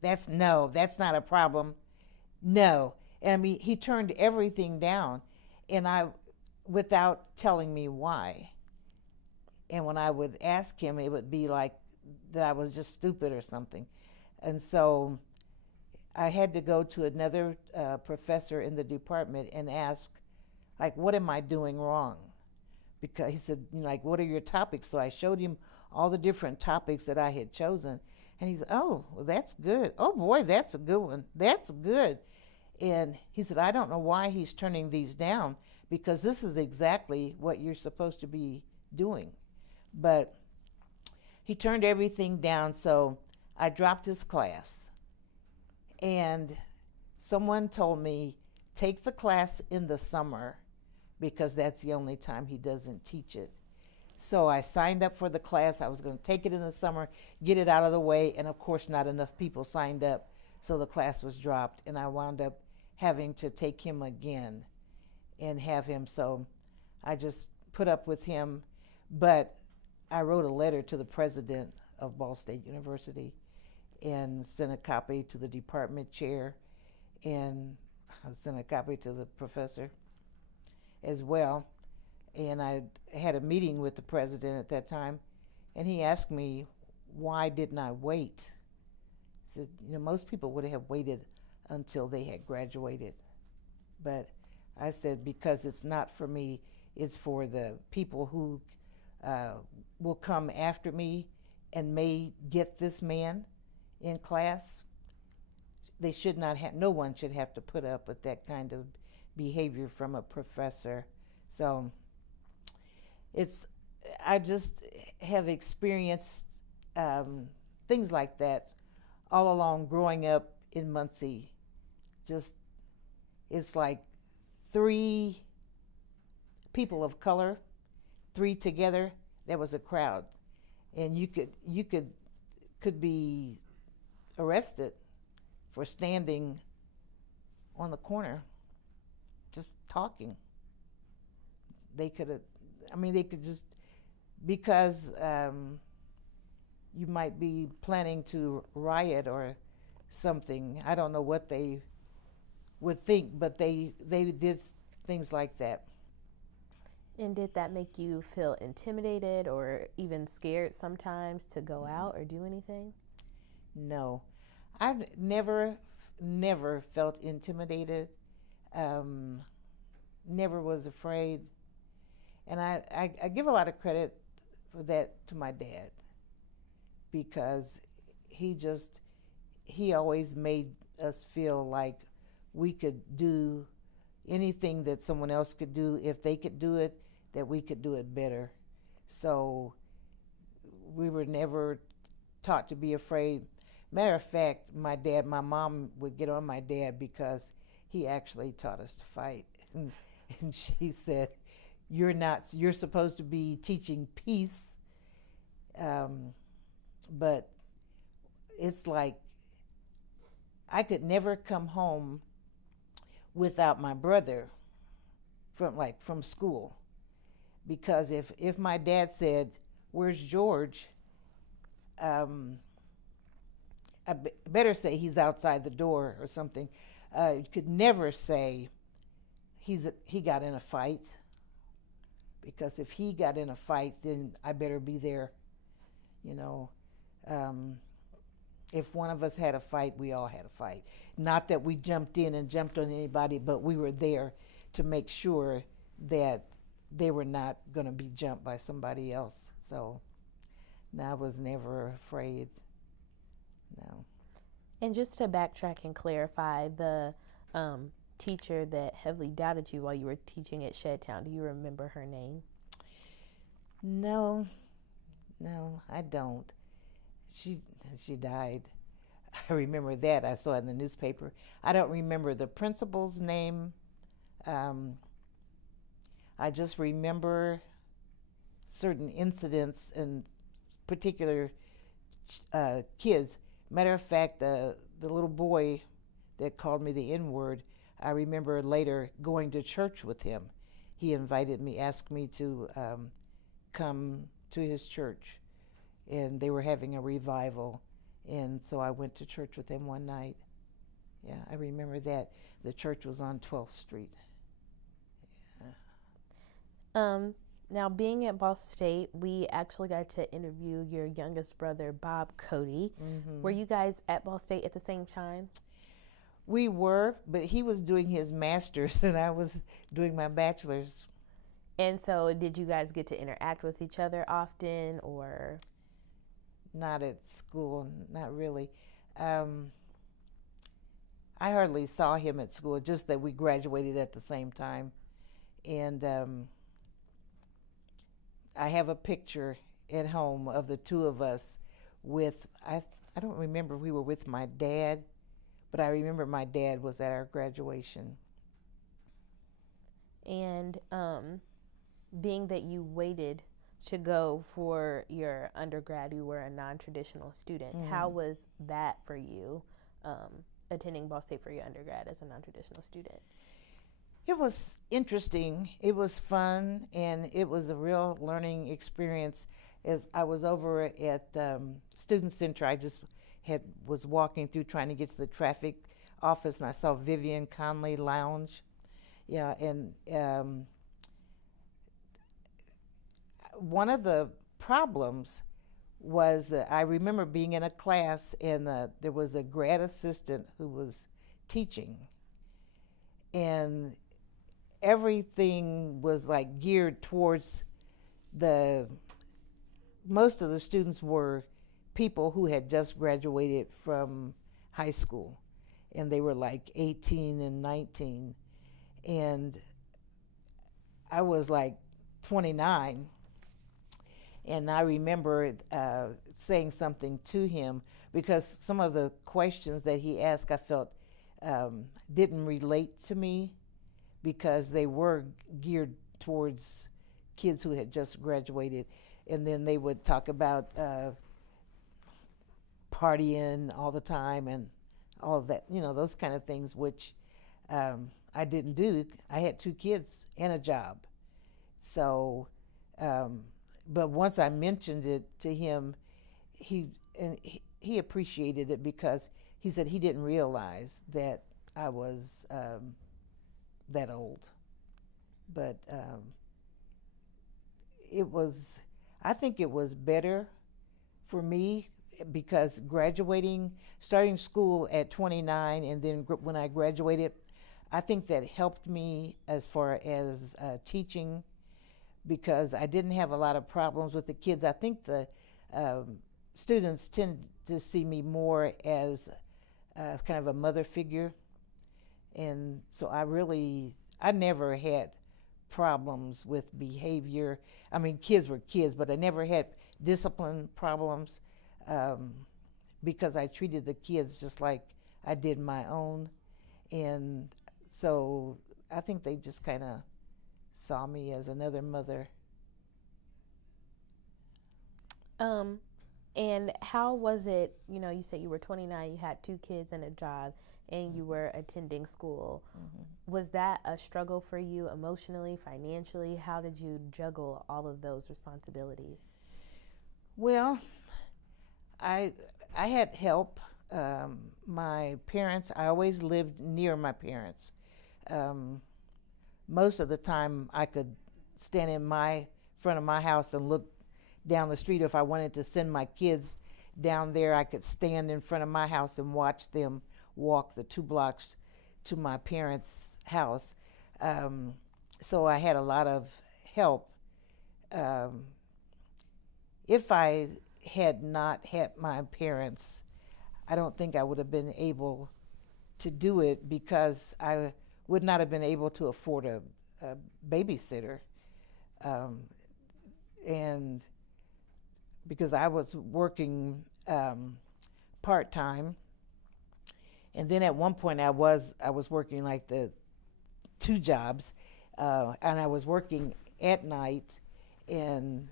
That's not a problem. No. And I mean, he turned everything down, and without telling me why. And when I would ask him, it would be like that I was just stupid or something. And so I had to go to another professor in the department and ask, like, what am I doing wrong? Because he said, like, what are your topics? So I showed him all the different topics that I had chosen. And he said, oh, well, that's good. Oh, boy, that's a good one. That's good. And he said, I don't know why he's turning these down, because this is exactly what you're supposed to be doing. But he turned everything down, so I dropped his class. And someone told me, take the class in the summer, because that's the only time he doesn't teach it. So I signed up for the class. I was going to take it in the summer, get it out of the way, and of course not enough people signed up, so the class was dropped, and I wound up having to take him again and have him. So I just put up with him, but I wrote a letter to the president of Ball State University and sent a copy to the department chair, and I sent a copy to the professor as well. And I had a meeting with the president at that time, and he asked me, why didn't I wait? He said, most people would have waited until they had graduated. But I said, because it's not for me, it's for the people who will come after me and may get this man in class. They should not have, no one should have to put up with that kind of behavior from a professor. So I just have experienced things like that all along growing up in Muncie. It's like 3 people of color, 3 together, that was a crowd. And you could be arrested for standing on the corner just talking. They could just, because you might be planning to riot or something. I don't know what they would think, but they did things like that. And did that make you feel intimidated or even scared sometimes to go out or do anything? No, I've never felt intimidated, never was afraid. And I give a lot of credit for that to my dad, because he always made us feel like we could do anything that someone else could do. If they could do it, that we could do it better. So we were never taught to be afraid. Matter of fact, my mom would get on my dad because he actually taught us to fight. And she said, you're supposed to be teaching peace, but it's like I could never come home without my brother from school, because if my dad said, "Where's George?" I better say he's outside the door or something. You could never say he got in a fight, because if he got in a fight, then I better be there. You know, if one of us had a fight, we all had a fight. Not that we jumped in and jumped on anybody, but we were there to make sure that they were not going to be jumped by somebody else. So I was never afraid. No. And just to backtrack and clarify, the teacher that heavily doubted you while you were teaching at Shedtown, do you remember her name? No, I don't. She died. I remember that. I saw it in the newspaper. I don't remember the principal's name. I just remember certain incidents and particular kids. Matter of fact, the little boy that called me the N-word, I remember later going to church with him. He invited me, asked me to come to his church, and they were having a revival, and so I went to church with him one night. Yeah, I remember that. The church was on 12th Street. Yeah. Now, being at Ball State, we actually got to interview your youngest brother, Bob Cody. Mm-hmm. Were you guys at Ball State at the same time? We were, but he was doing his master's and I was doing my bachelor's. And so did you guys get to interact with each other often, or? Not at school, not really. I hardly saw him at school, just that we graduated at the same time. And I have a picture at home of the two of us with, I don't remember if we were with my dad, but I remember my dad was at our graduation. And being that you waited to go for your undergrad, you were a non-traditional student. Mm-hmm. How was that for you, attending Ball State for your undergrad as a non-traditional student? It was interesting. It was fun, and it was a real learning experience. As I was over at Student Center, I just was walking through trying to get to the traffic office, and I saw Vivian Conley Lounge. Yeah, and one of the problems was I remember being in a class, and there was a grad assistant who was teaching, and everything was like geared towards most of the students were people who had just graduated from high school, and they were like 18 and 19, and I was like 29, and I remember saying something to him because some of the questions that he asked I felt didn't relate to me, because they were geared towards kids who had just graduated. And then they would talk about partying all the time and all of that, those kind of things, which I didn't do. I had 2 kids and a job. So, but once I mentioned it to him, he appreciated it, because he said he didn't realize that I was that old. But I think it was better for me, because starting school at 29, and then when I graduated, I think that helped me as far as teaching, because I didn't have a lot of problems with the kids. I think the students tend to see me more as kind of a mother figure. And so I never had problems with behavior. I mean, kids were kids, but I never had discipline problems because I treated the kids just like I did my own. And so I think they just kind of saw me as another mother. And how was it, you said you were 29, you had 2 kids and a job, and you were attending school. Was that a struggle for you emotionally, financially? How did you juggle all of those responsibilities? Well, I had help. My parents, I always lived near my parents. Most of the time I could stand in front of my house and look down the street. If I wanted to send my kids down there, I could stand in front of my house and watch them walk the 2 blocks to my parents' house. So I had a lot of help. If I had not had my parents, I don't think I would have been able to do it, because I would not have been able to afford a babysitter. And because I was working part-time, and then at one point I was working like the 2 jobs, and I was working at night. And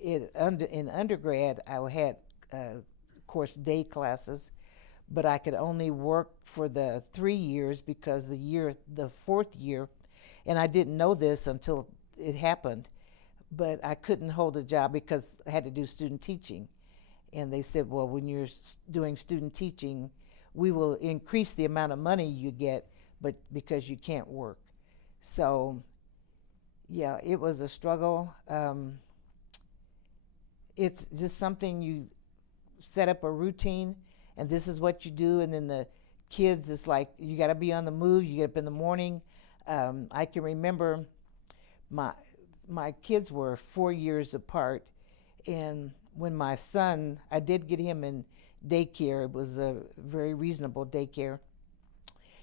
in undergrad I had of course day classes, but I could only work for the 3 years, because the 4th year, and I didn't know this until it happened, but I couldn't hold a job because I had to do student teaching. And they said, well, when you're doing student teaching, we will increase the amount of money you get, but because you can't work. So, yeah, it was a struggle. It's just something you set up a routine, and this is what you do. And then the kids, it's like you got to be on the move. You get up in the morning. I can remember my kids were 4 years apart, and when my son, I did get him in daycare. It was a very reasonable daycare,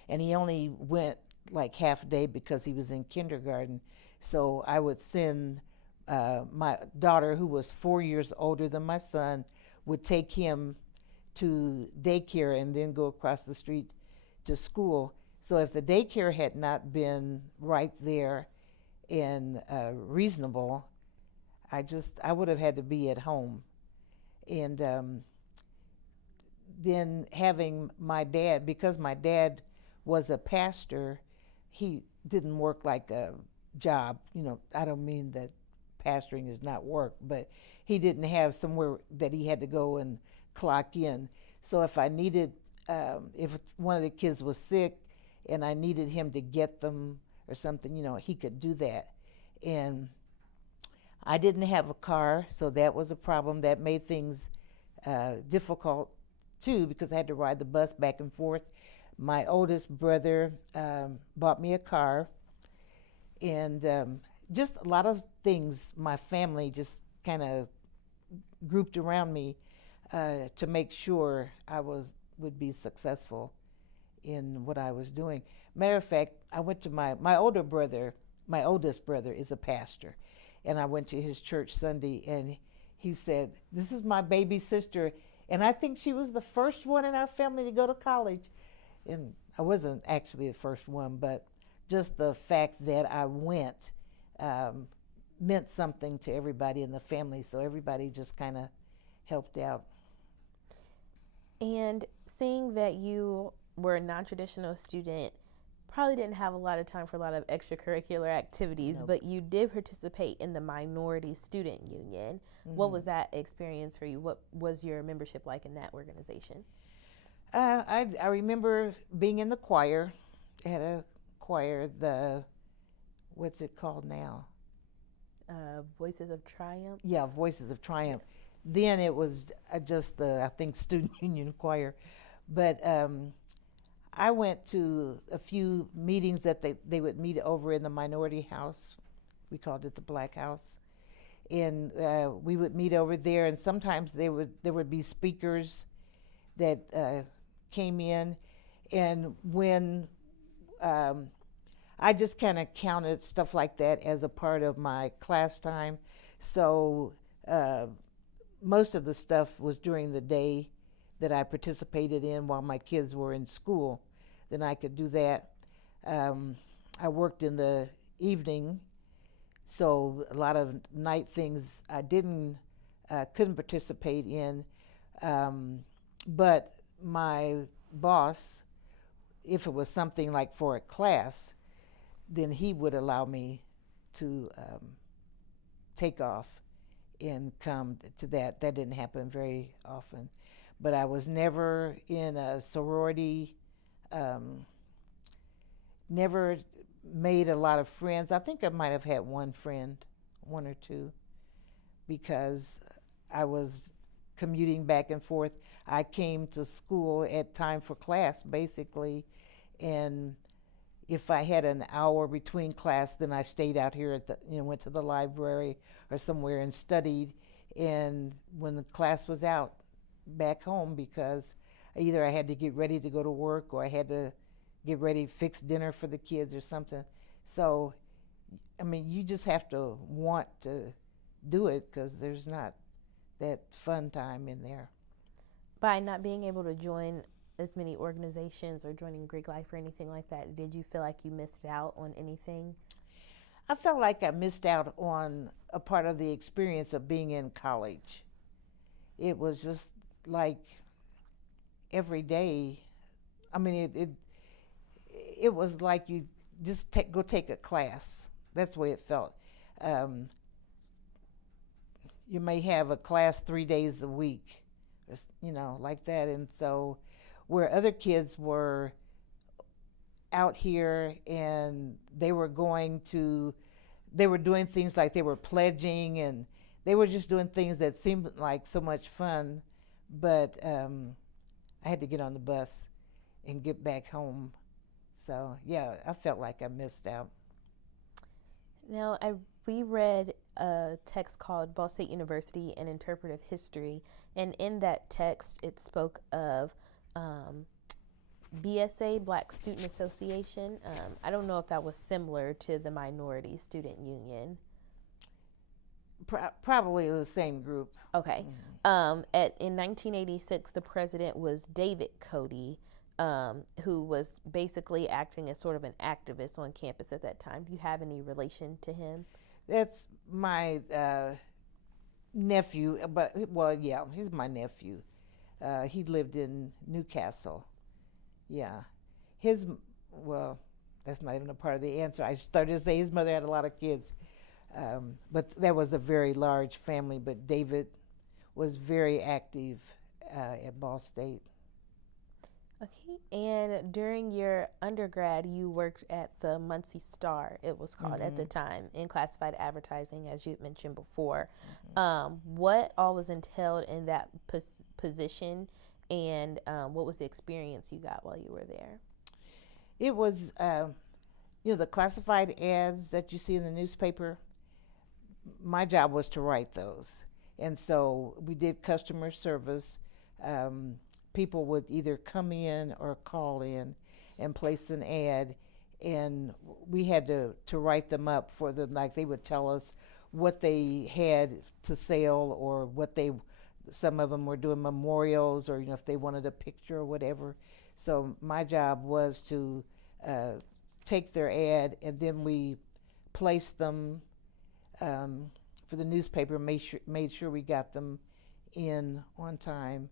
and he only went like half a day because he was in kindergarten. So I would send my daughter, who was 4 years older than my son, would take him to daycare and then go across the street to school. So if the daycare had not been right there and reasonable, I would have had to be at home. And then having my dad, because my dad was a pastor, he didn't work like a job. I don't mean that pastoring is not work, but he didn't have somewhere that he had to go and clock in. So if I needed, if one of the kids was sick and I needed him to get them or something, he could do that. And I didn't have a car, so that was a problem. That made things difficult too, because I had to ride the bus back and forth. My oldest brother bought me a car, and just a lot of things my family just kind of grouped around me to make sure I would be successful in what I was doing. Matter of fact, I went to my oldest brother is a pastor, and I went to his church Sunday, and he said, "This is my baby sister, and I think she was the first one in our family to go to college." And I wasn't actually the first one, but just the fact that I went meant something to everybody in the family, so everybody just kind of helped out. And seeing that you were a non-traditional student, probably didn't have a lot of time for a lot of extracurricular activities, Nope. but you did participate in the Minority Student Union. Mm-hmm. What was that experience for you? What was your membership like in that organization? I remember being in the choir. I had a choir, what's it called now? Voices of Triumph? Yeah, Voices of Triumph. Yes. Then it was just I think, student union choir. But I went to a few meetings that they would meet over in the minority house. We called it the Black House. And we would meet over there, and sometimes there would be speakers that came in, and when I just kind of counted stuff like that as a part of my class time. So most of the stuff was during the day that I participated in while my kids were in school. Then I could do that. I worked in the evening, so a lot of night things I couldn't participate in. But my boss, if it was something like for a class, then he would allow me to take off and come to that. That didn't happen very often. But I was never in a sorority, never made a lot of friends. I think I might have had one friend, one or two, because I was commuting back and forth. I came to school at time for class, basically, and if I had an hour between class, then I stayed out here at went to the library or somewhere and studied. And when the class was out, back home, because either I had to get ready to go to work or I had to get ready, fix dinner for the kids or something. So, I mean, you just have to want to do it, because there's not that fun time in there. By not being able to join as many organizations or joining Greek life or anything like that, did you feel like you missed out on anything? I felt like I missed out on a part of the experience of being in college. It was just like every day. I mean, it was like you just go take a class. That's the way it felt. You may have a class 3 days a week, like that. And so where other kids were out here and they were doing things like they were pledging, and they were just doing things that seemed like so much fun, but I had to get on the bus and get back home. So yeah, I felt like I missed out. Now, we read a text called Ball State University and Interpretive History, and in that text it spoke of BSA, Black Student Association. I don't know if that was similar to the Minority Student Union. Probably the same group. Okay. Mm-hmm. In 1986, the president was David Cody, who was basically acting as sort of an activist on campus at that time. Do you have any relation to him? That's my nephew, yeah, he's my nephew. He lived in Newcastle. Yeah. That's not even a part of the answer. I started to say his mother had a lot of kids. But that was a very large family, but David was very active at Ball State. Okay, and during your undergrad, you worked at the Muncie Star, it was called at the time, in classified advertising, as you had mentioned before. What all was entailed in that position, and what was the experience you got while you were there? It was, the classified ads that you see in the newspaper. My job was to write those. And so we did customer service. People would either come in or call in and place an ad, and we had to write them up for them. Like, they would tell us what they had to sell, or some of them were doing memorials, or if they wanted a picture or whatever. So my job was to take their ad, and then we placed them for the newspaper, made sure we got them in on time,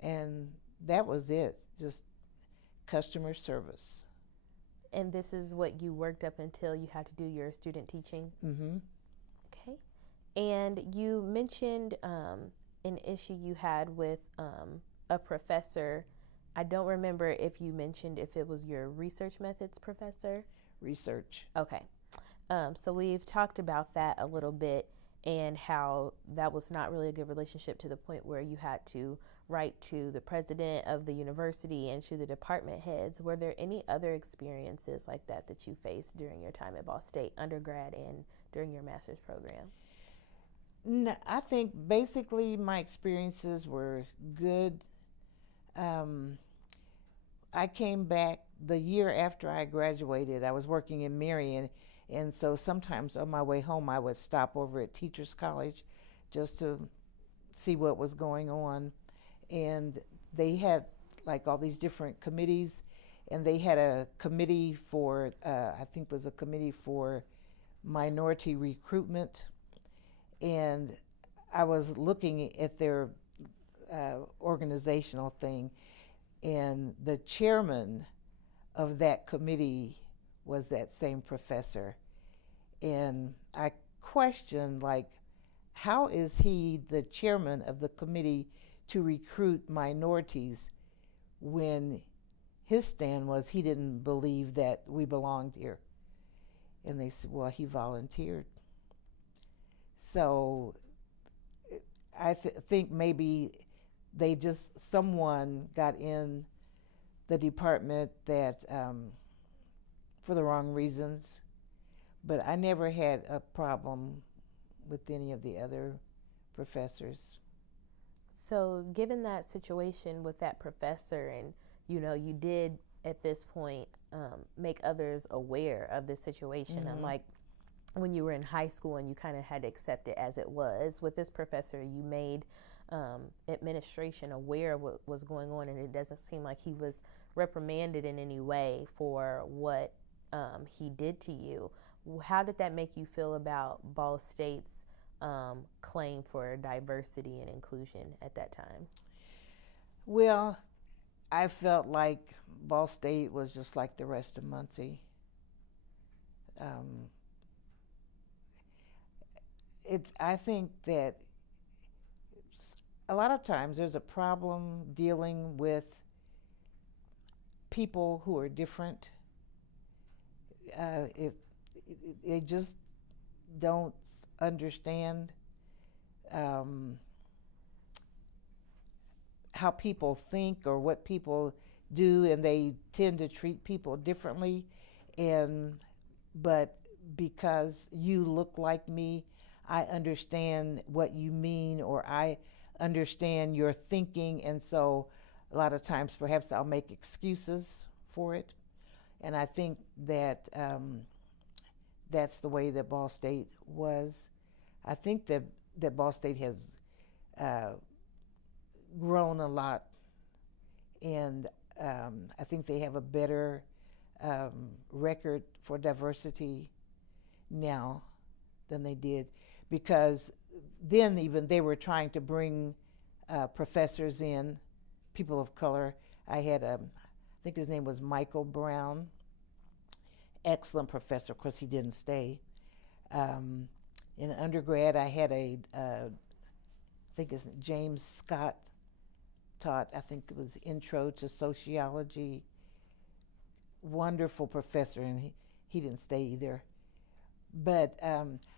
and that was it, just customer service. And this is what you worked up until you had to do your student teaching? Mm-hmm. Okay. And you mentioned an issue you had with a professor. I don't remember if you mentioned if it was your research methods professor. Research. Okay. So we've talked about that a little bit, and how that was not really a good relationship, to the point where you had to write to the president of the university and to the department heads. Were there any other experiences like that you faced during your time at Ball State, undergrad and during your master's program? No, I think basically my experiences were good. I came back the year after I graduated. I was working in Marion, and so sometimes on my way home I would stop over at Teachers College just to see what was going on. And they had like all these different committees, and they had a committee for, I think was a committee for minority recruitment. And I was looking at their organizational thing, and the chairman of that committee was that same professor. And I questioned, like, how is he the chairman of the committee to recruit minorities when his stand was he didn't believe that we belonged here? And they said, well, he volunteered. So I think maybe someone got in the department that for the wrong reasons, but I never had a problem with any of the other professors. So given that situation with that professor, and you did at this point make others aware of this situation, Mm-hmm. unlike when you were in high school and you kind of had to accept it as it was. With this professor, you made administration aware of what was going on, and it doesn't seem like he was reprimanded in any way for what he did to you. How did that make you feel about Ball State's claim for diversity and inclusion at that time? Well, I felt like Ball State was just like the rest of Muncie. I think that a lot of times there's a problem dealing with people who are different. If they just don't understand how people think or what people do, and they tend to treat people differently. But because you look like me, I understand what you mean, or I understand your thinking, and so a lot of times perhaps I'll make excuses for it. And I think that that's the way that Ball State was. I think that Ball State has grown a lot, and I think they have a better record for diversity now than they did, because then even they were trying to bring professors in, people of color. I had I think his name was Michael Brown, excellent professor. Of course, he didn't stay. In undergrad, I had I think it's James Scott taught, I think it was Intro to Sociology. Wonderful professor, and he didn't stay either. But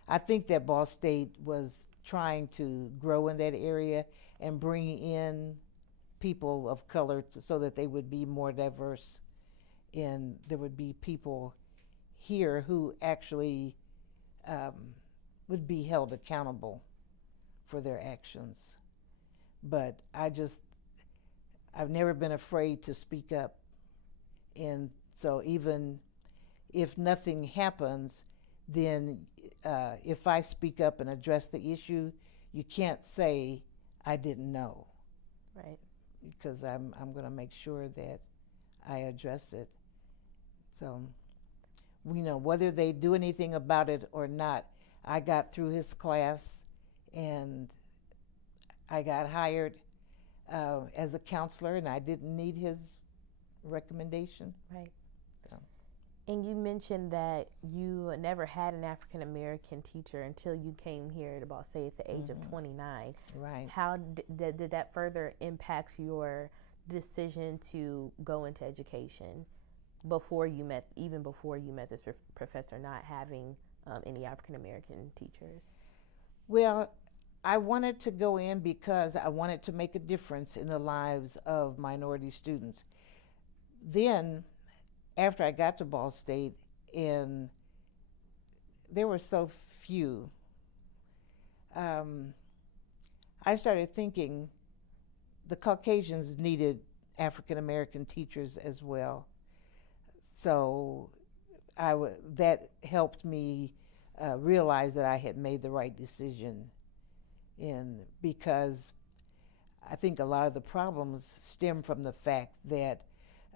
I think that Ball State was trying to grow in that area and bring in people of color so that they would be more diverse, and there would be people here who actually would be held accountable for their actions. But I've never been afraid to speak up. And so even if nothing happens, then if I speak up and address the issue, you can't say I didn't know. Right. Because I'm going to make sure that I address it. So, whether they do anything about it or not, I got through his class, and I got hired as a counselor, and I didn't need his recommendation. Right. So. And you mentioned that you never had an African American teacher until you came here to Ball State at the age of 29. Right. How did that further impact your decision to go into education before you met this professor, not having any African American teachers? Well, I wanted to go in because I wanted to make a difference in the lives of minority students. Then, after I got to Ball State, and there were so few, I started thinking the Caucasians needed African American teachers as well. So that helped me realize that I had made the right decision, because I think a lot of the problems stem from the fact that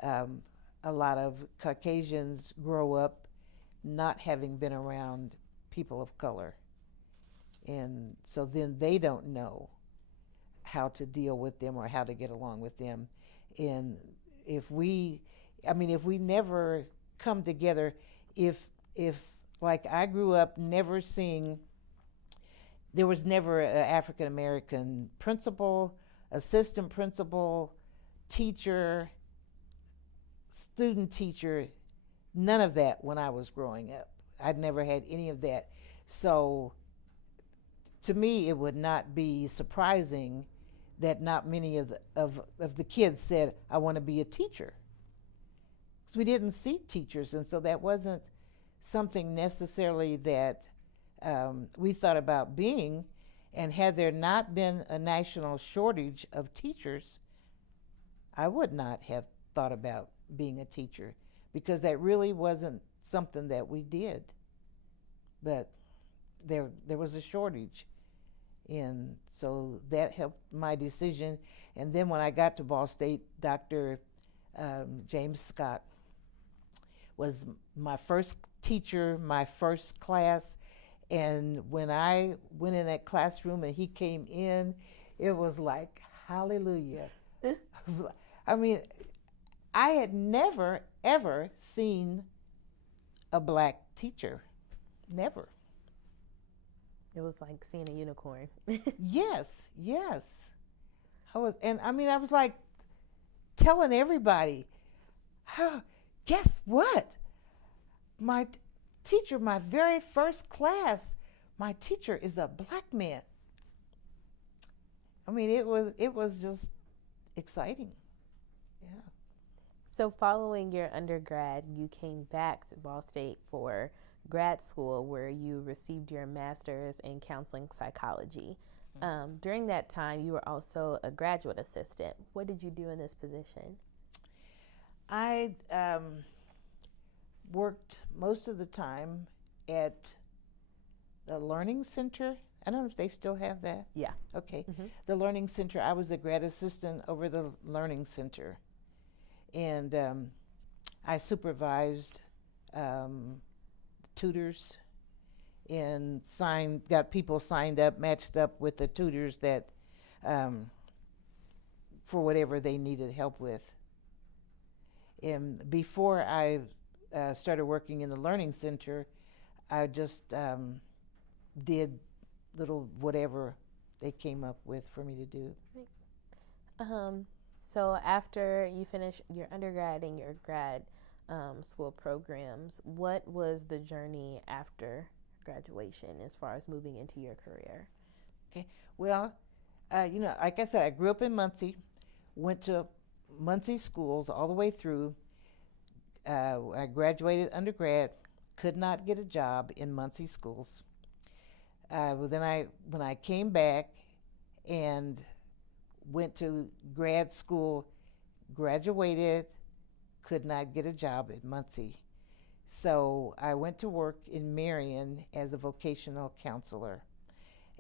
a lot of Caucasians grow up not having been around people of color. And so then they don't know how to deal with them or how to get along with them. And if we never come together, if like I grew up never seeing, there was never an African American principal, assistant principal, teacher, student teacher, none of that when I was growing up. I'd never had any of that. So to me, it would not be surprising that not many of the kids said, I want to be a teacher. Because we didn't see teachers, and so that wasn't something necessarily that we thought about being. And had there not been a national shortage of teachers, I would not have thought about being a teacher, because that really wasn't something that we did. But there was a shortage, and so that helped my decision. And then when I got to Ball State, Dr. James Scott was my first teacher, my first class. And when I went in that classroom and he came in, it was like, hallelujah. I mean, I had never, ever seen a black teacher. Never. It was like seeing a unicorn. Yes. I was like telling everybody, guess what? My teacher, my very first class, my teacher is a black man. I mean, it was just exciting. Yeah. So following your undergrad, you came back to Ball State for grad school, where you received your master's in counseling psychology. During that time, you were also a graduate assistant. What did you do in this position? I worked most of the time at the Learning Center. I don't know if they still have that. Yeah. Okay. Mm-hmm. The Learning Center, I was a grad assistant over the Learning Center. And I supervised tutors and got people signed up, matched up with the tutors that for whatever they needed help with. And before I started working in the Learning Center, I just did little whatever they came up with for me to do. Right. So after you finished your undergrad and your grad school programs, what was the journey after graduation as far as moving into your career? Okay. Well, like I said, I grew up in Muncie, went to Muncie schools all the way through. I graduated undergrad, could not get a job in Muncie schools. When I came back and went to grad school, graduated, could not get a job at Muncie. So I went to work in Marion as a vocational counselor.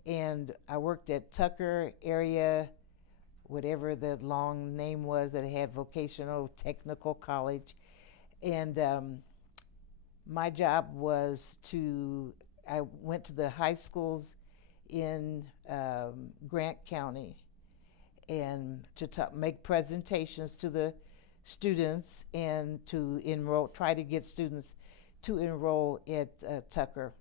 And I worked at Tucker area, whatever the long name was that had vocational technical college. And my job was I went to the high schools in Grant County and to make presentations to the students and to try to get students to enroll at Tucker.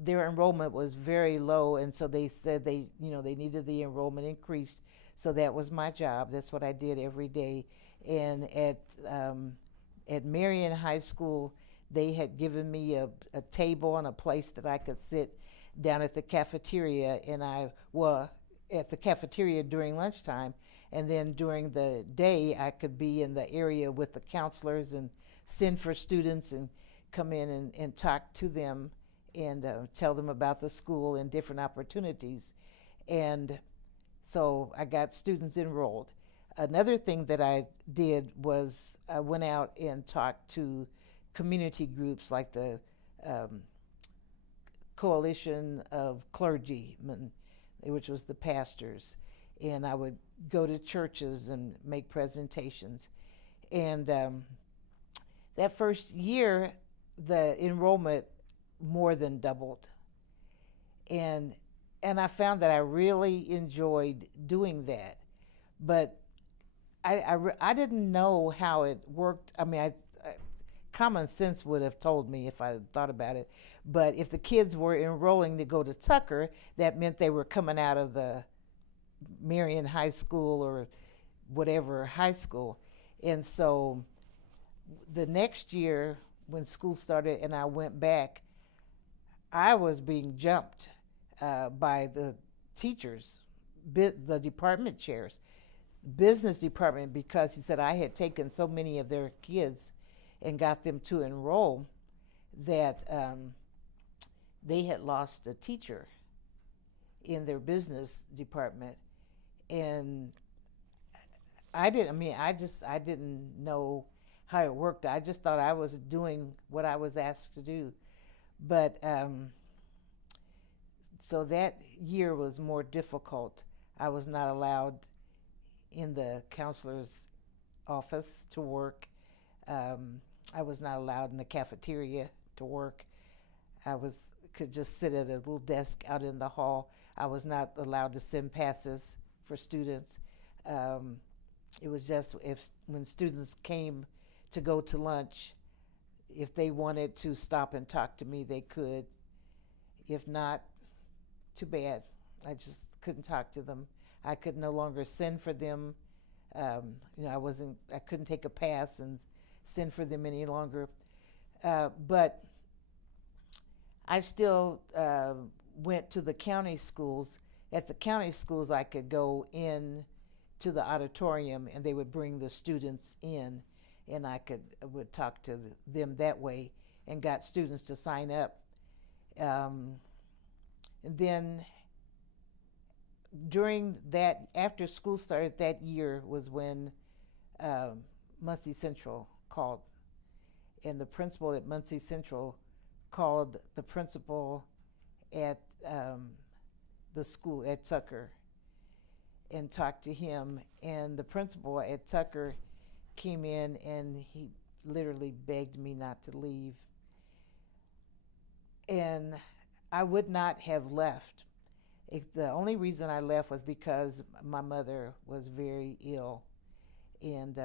Their enrollment was very low, and so they said they needed the enrollment increased. So that was my job. That's what I did every day. And at Marion High School, they had given me a table and a place that I could sit down at the cafeteria, and at the cafeteria during lunchtime, and then during the day I could be in the area with the counselors and send for students and come in and talk to them and tell them about the school and different opportunities. And So I got students enrolled. Another thing that I did was I went out and talked to community groups like the um, Coalition of Clergymen, which was the pastors, and I would go to churches and make presentations. And that first year, the enrollment more than doubled, and I found that I really enjoyed doing that, but I didn't know how it worked. I mean, common sense would have told me if I had thought about it. But if the kids were enrolling to go to Tucker, that meant they were coming out of the Marion High School or whatever high school. And so the next year when school started and I went back, I was being jumped by the teachers, the department chairs, business department, because he said I had taken so many of their kids and got them to enroll that they had lost a teacher in their business department. And I didn't know how it worked. I just thought I was doing what I was asked to do. But so that year was more difficult. I was not allowed in the counselor's office to work. I was not allowed in the cafeteria to work. Could just sit at a little desk out in the hall. I was not allowed to send passes for students. It was just when students came to go to lunch, if they wanted to stop and talk to me, they could. If not, too bad. I just couldn't talk to them. I could no longer send for them. I couldn't take a pass and send for them any longer. But I still went to the county schools. At the county schools, I could go in to the auditorium and they would bring the students in, and I would talk to them that way and got students to sign up. And then after school started that year was when Muncie Central called, and the principal at Muncie Central called the principal at the school at Tucker and talked to him, and the principal at Tucker came in and he literally begged me not to leave. And I would not have left. The only reason I left was because my mother was very ill. And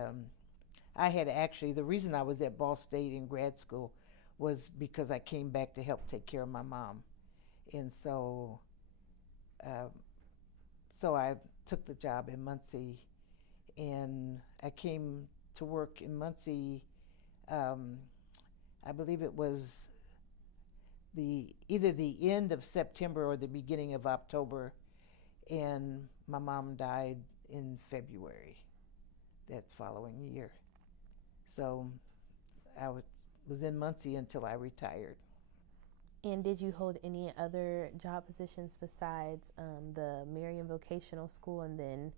I had the reason I was at Ball State in grad school was because I came back to help take care of my mom. And so I took the job in Muncie, and I came to work in Muncie, I believe it was either the end of September or the beginning of October, and my mom died in February that following year. So I was in Muncie until I retired. And did you hold any other job positions besides the Marion Vocational School and then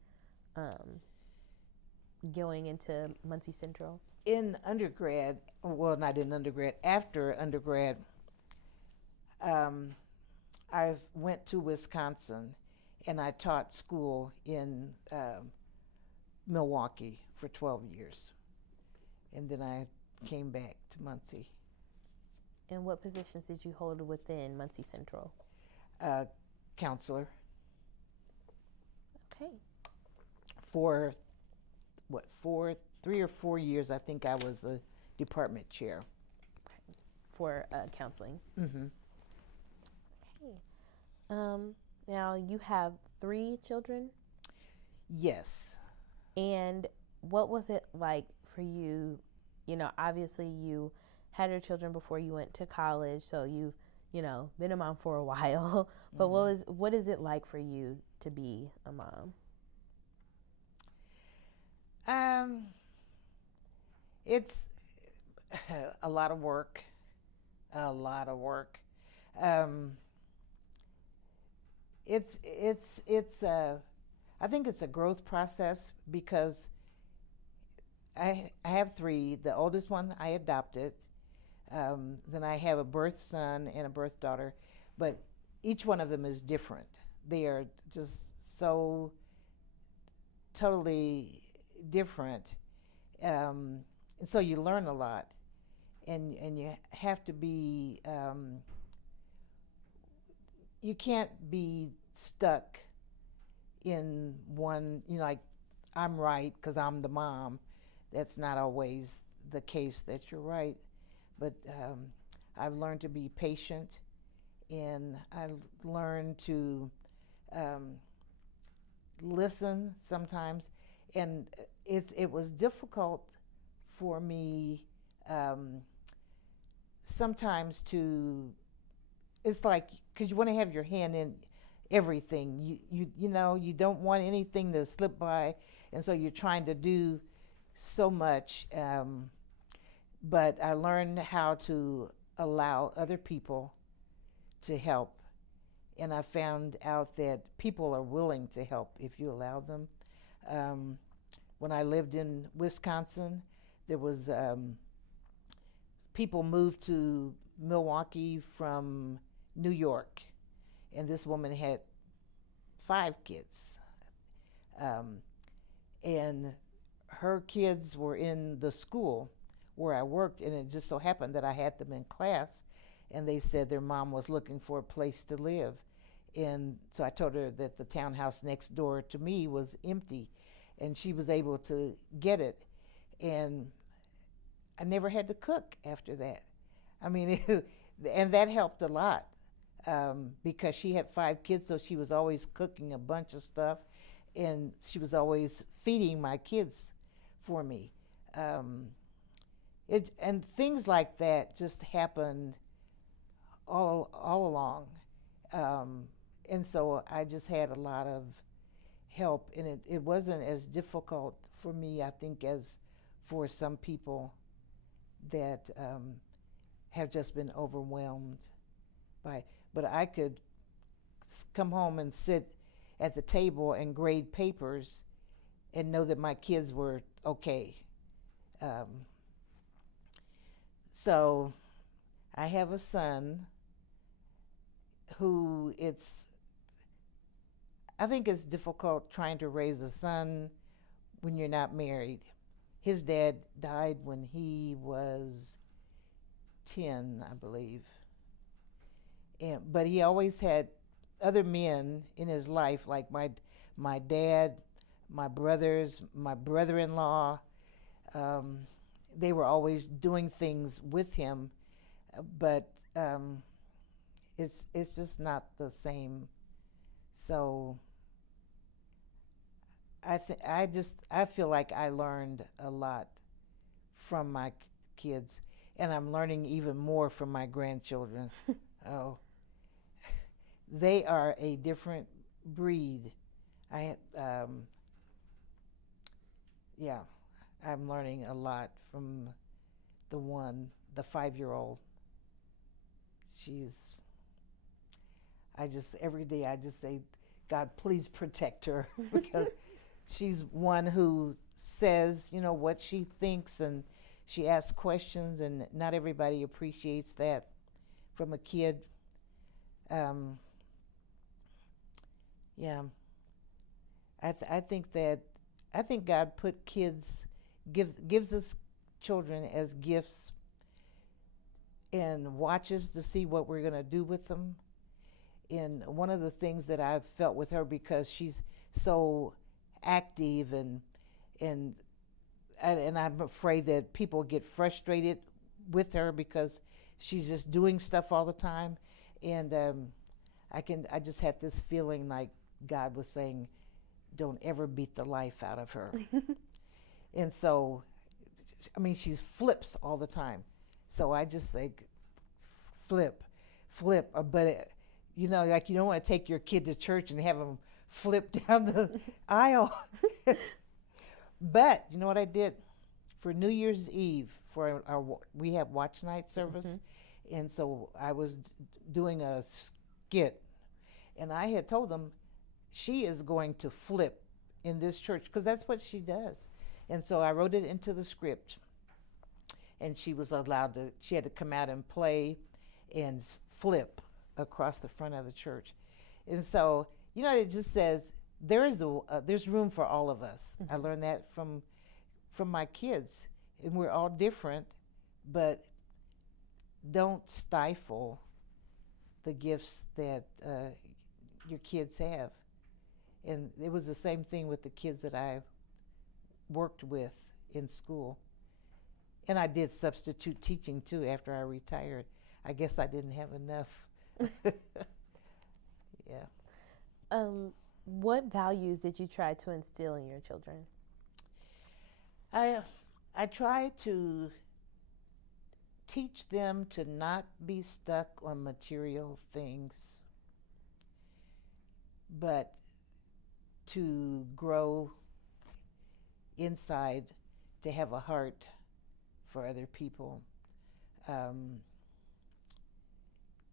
going into Muncie Central? In undergrad, well, not in undergrad, after undergrad, I went to Wisconsin and I taught school in Milwaukee for 12 years. And then I came back to Muncie. And what positions did you hold within Muncie Central? Counselor. Okay. For 3 or 4 years, I think I was a department chair. Okay. For counseling. Mm-hmm. Okay. Now you have 3 children? Yes. And what was it like for you? You know, obviously you had your children before you went to college, so you've, been a mom for a while. But what is it like for you to be a mom? It's a lot of work. It's I think it's a growth process because I have three. The oldest one I adopted. Then I have a birth son and a birth daughter, but each one of them is different. They are just so totally different, and so you learn a lot, and you have to be. You can't be stuck in one. Like I'm right because I'm the mom. That's not always the case that you're right, but I've learned to be patient, and I've learned to listen sometimes, and it was difficult for me sometimes to. It's like because you want to have your hand in everything. You don't want anything to slip by, and so you're trying to do so much. But I learned how to allow other people to help, and I found out that people are willing to help if you allow them. When I lived in Wisconsin, there was people moved to Milwaukee from New York, and this woman had 5 kids, and her kids were in the school where I worked, and it just so happened that I had them in class, and they said their mom was looking for a place to live. And so I told her that the townhouse next door to me was empty, and she was able to get it. And I never had to cook after that. I mean, and that helped a lot because she had 5 kids, so she was always cooking a bunch of stuff, and she was always feeding my kids for me. And things like that just happened all along. And so I just had a lot of help, and it wasn't as difficult for me, I think, as for some people that have just been overwhelmed by. But I could come home and sit at the table and grade papers and know that my kids were okay. So I have a son who I think it's difficult trying to raise a son when you're not married. His dad died when he was 10, I believe. But he always had other men in his life, like my dad, my brothers, my brother-in-law. They were always doing things with him, but it's just not the same. So I feel like I learned a lot from my kids, and I'm learning even more from my grandchildren. Oh, they are a different breed. I'm learning a lot from the 5-year-old. Every day I just say, God, please protect her because she's one who says, what she thinks, and she asks questions, and not everybody appreciates that from a kid. I think God put gives us children as gifts and watches to see what we're going to do with them. And one of the things that I've felt with her, because she's so active and I'm afraid that people get frustrated with her because she's just doing stuff all the time. And I just had this feeling like God was saying, don't ever beat the life out of her. And so, she flips all the time. So I just say, flip. But, you don't want to take your kid to church and have them flip down the aisle. But you know what I did? For New Year's Eve, we have watch night service. Mm-hmm. And so I was doing a skit. And I had told them, she is going to flip in this church, because that's what she does. And so I wrote it into the script, and she was allowed to, she had to come out and play and flip across the front of the church. And so, you know, it just says there's room for all of us. I learned that from my kids, and we're all different, but don't stifle the gifts that your kids have. And it was the same thing with the kids that I worked with in school. And I did substitute teaching too after I retired. I guess I didn't have enough. Yeah. What values did you try to instill in your children? I try to teach them to not be stuck on material things, but to grow inside, to have a heart for other people.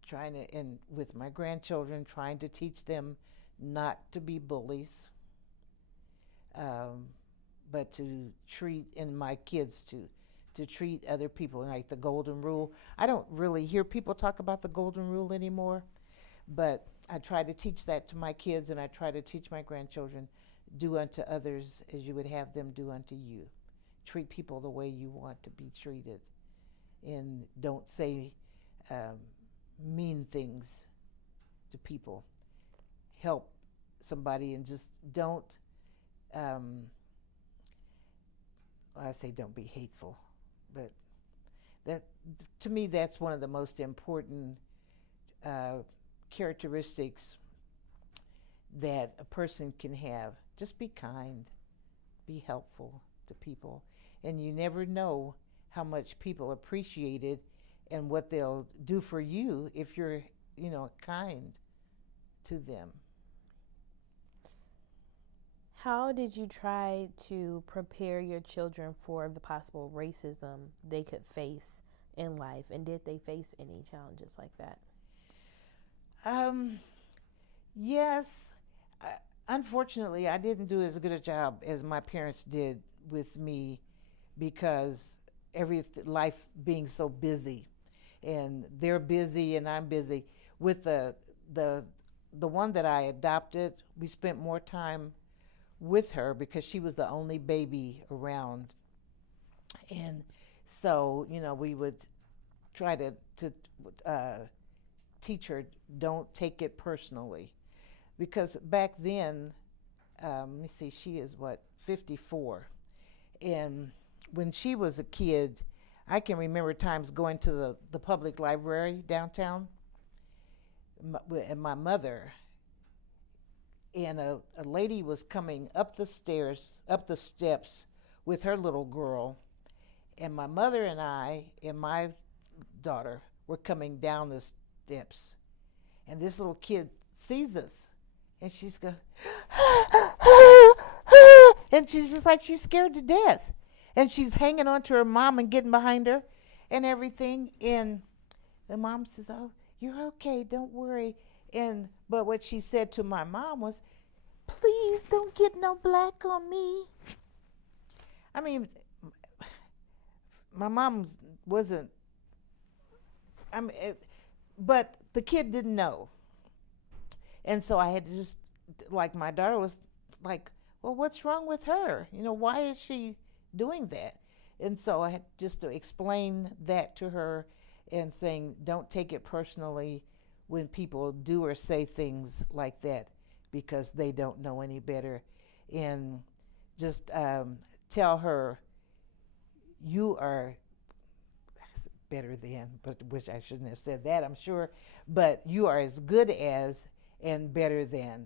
Trying to, and with my grandchildren, trying to teach them not to be bullies, but to treat, and my kids to treat other people like the golden rule. I don't really hear people talk about the golden rule anymore, but I try to teach that to my kids, and I try to teach my grandchildren, do unto others as you would have them do unto you. Treat people the way you want to be treated, and don't say mean things to people. Help somebody, and just don't, I say don't be hateful, but that, to me, that's one of the most important characteristics that a person can have. Just be kind, be helpful to people, and you never know how much people appreciate it and what they'll do for you if you're, you know, kind to them. How did you try to prepare your children for the possible racism they could face in life, and did they face any challenges like that? Yes. Unfortunately, I didn't do as good a job as my parents did with me, because life being so busy, and they're busy and I'm busy. With the one that I adopted, we spent more time with her because she was the only baby around. And so, you know, we would try to teach her, don't take it personally. Because back then, let me see, she is 54. And when she was a kid, I can remember times going to the public library downtown, and my mother, and a lady was coming up the steps with her little girl, and my mother and I and my daughter were coming down the steps, and this little kid sees us, and she's going, and she's just like, she's scared to death, and she's hanging on to her mom and getting behind her and everything, and the mom says, oh, you're okay, don't worry. But what she said to my mom was, please don't get no black on me. I mean, my mom wasn't, but the kid didn't know. And so I had to just, like, my daughter was like, well, what's wrong with her? You know, why is she doing that? And so I had just to explain that to her, and saying, don't take it personally when people do or say things like that, because they don't know any better. And just tell her, you are better than, but which I shouldn't have said that, I'm sure, but you are as good as and better than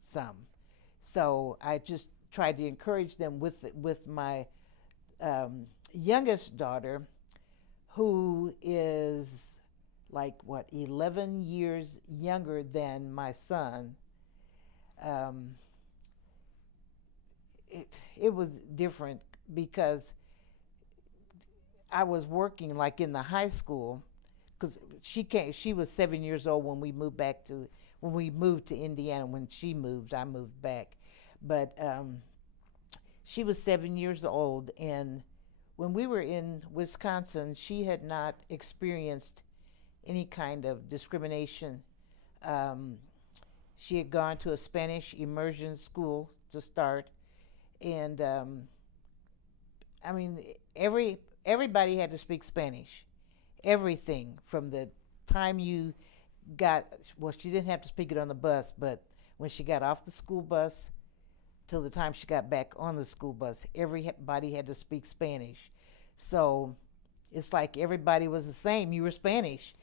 some. So I just tried to encourage them with my youngest daughter, who is 11 years younger than my son. It was different because I was working in the high school, because she was 7 years old when we moved to Indiana. When she moved, I moved back. But she was 7 years old, and when we were in Wisconsin, she had not experienced any kind of discrimination. Um, she had gone to a Spanish immersion school to start, and I mean, everybody had to speak Spanish. Everything from the time you got, well, she didn't have to speak it on the bus, but when she got off the school bus till the time she got back on the school bus, everybody had to speak Spanish. So it's like everybody was the same. You were Spanish.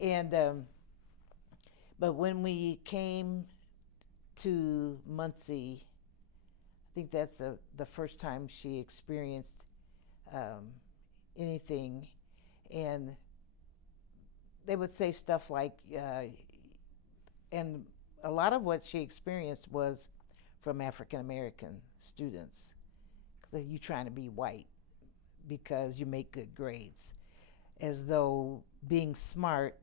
And but when we came to Muncie, I think that's the first time she experienced anything. And they would say stuff like, and a lot of what she experienced was from African American students. Because you trying to be white because you make good grades, as though being smart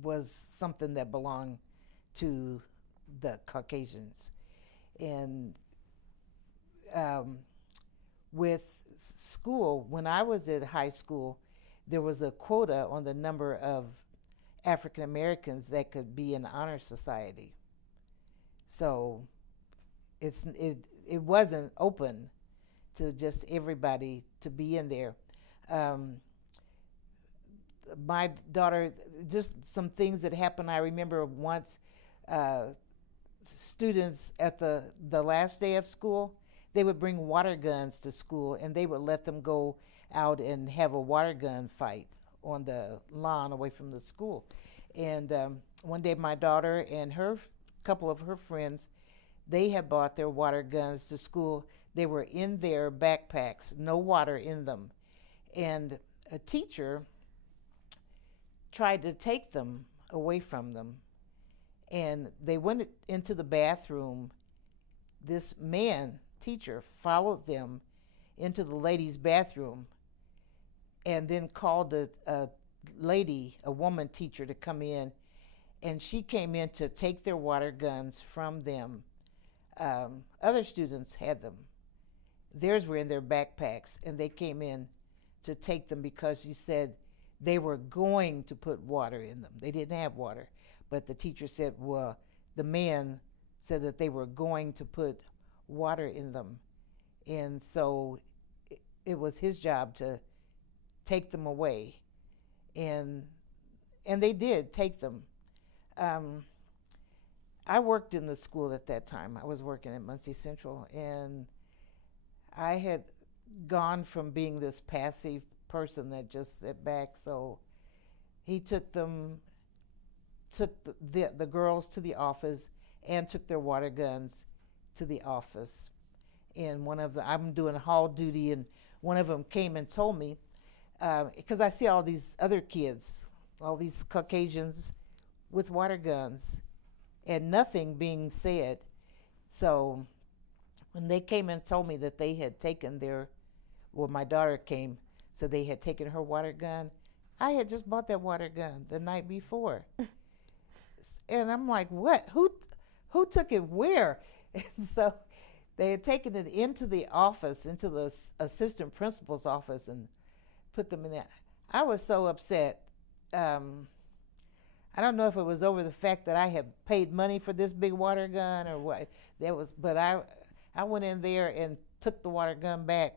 was something that belonged to the Caucasians. And with school, when I was at high school, there was a quota on the number of African Americans that could be in honor society. So it wasn't open to just everybody to be in there. My daughter, just some things that happened. I remember once students at the last day of school, they would bring water guns to school, and they would let them go out and have a water gun fight on the lawn away from the school. And one day my daughter and her couple of her friends, they had bought their water guns to school. They were in their backpacks, no water in them. And a teacher tried to take them away from them. And they went into the bathroom. This man, teacher, followed them into the ladies' bathroom and then called a lady, a woman teacher, to come in. And she came in to take their water guns from them. Other students had them. Theirs were in their backpacks, and they came in to take them because she said they were going to put water in them. They didn't have water. But the teacher said, well, the man said that they were going to put water in them. And so it was his job to take them away. And they did take them. I worked in the school at that time. I was working at Muncie Central, and I had gone from being this passive person that just sat back. So he took the girls to the office and took their water guns to the office. And I'm doing hall duty, and one of them came and told me, because I see all these other kids, all these Caucasians with water guns, and nothing being said. So when they came and told me that they had taken my daughter came, so they had taken her water gun. I had just bought that water gun the night before. And I'm like, what? Who took it where? And so they had taken it into the office, into the assistant principal's office, and put them in there. I was so upset. I don't know if it was over the fact that I had paid money for this big water gun or what. But I went in there and took the water gun back,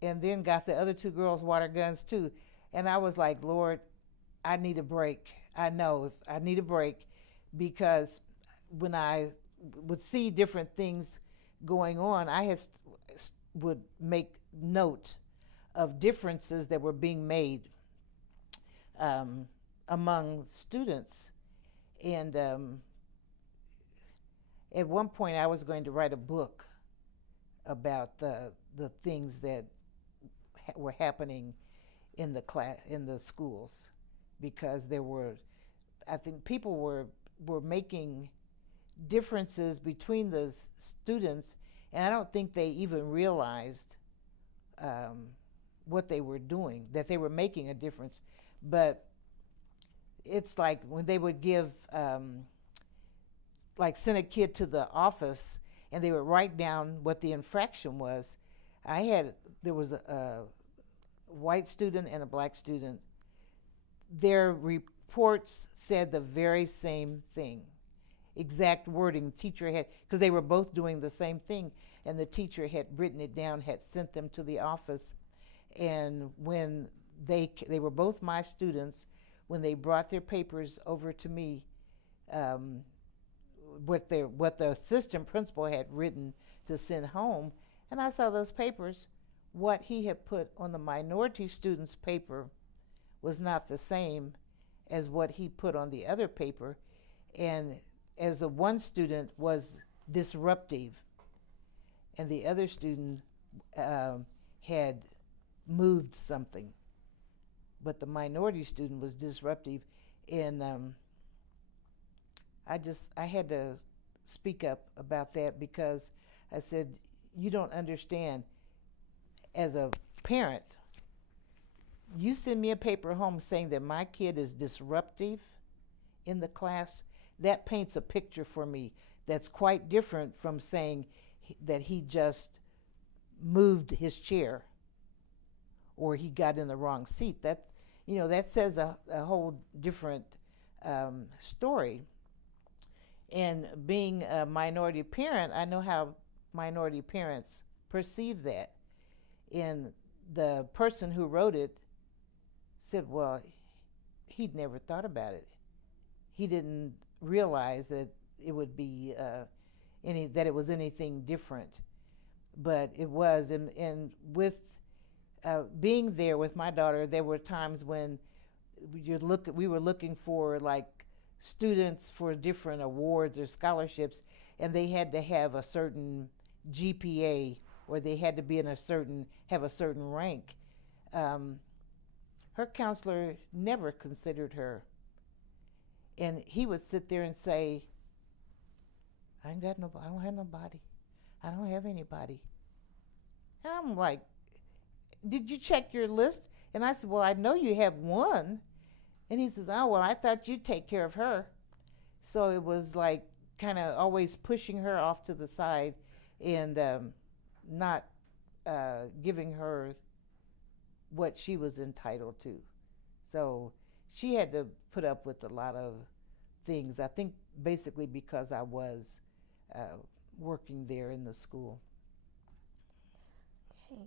and then got the other two girls' water guns too. And I was like, Lord, I need a break. I know if I need a break, because when I would see different things going on, I would make note of differences that were being made among students. And at one point I was going to write a book about the things that were happening in the schools, because I think people were making differences between the students, and I don't think they even realized what they were doing, that they were making a difference. But it's like when they would give, like send a kid to the office, and they would write down what the infraction was. There was a white student and a black student. Their reports said the very same thing, exact wording. Teacher had, because they were both doing the same thing, and the teacher had written it down, had sent them to the office. And when they were both my students, when they brought their papers over to me, what the assistant principal had written to send home, and I saw those papers, what he had put on the minority student's paper was not the same as what he put on the other paper. And as the one student was disruptive, and the other student had moved something, but the minority student was disruptive. And I had to speak up about that, because I said, you don't understand. As a parent, you send me a paper home saying that my kid is disruptive in the class, that paints a picture for me that's quite different from saying that he just moved his chair or he got in the wrong seat. That says a whole different story. And being a minority parent, I know how minority parents perceive that. And the person who wrote it said, well, he'd never thought about it. He didn't realize that it would be that it was anything different. But it was, and with being there with my daughter, there were times when we were looking for like students for different awards or scholarships, and they had to have a certain GPA, or they had to be have a certain rank. Her counselor never considered her. And he would sit there and say, I don't have nobody. I don't have anybody. And I'm like, did you check your list? And I said, well, I know you have one. And he says, oh, well, I thought you'd take care of her. So it was like kind of always pushing her off to the side and not giving her what she was entitled to. So she had to put up with a lot of things, I think basically because I was working there in the school. Okay.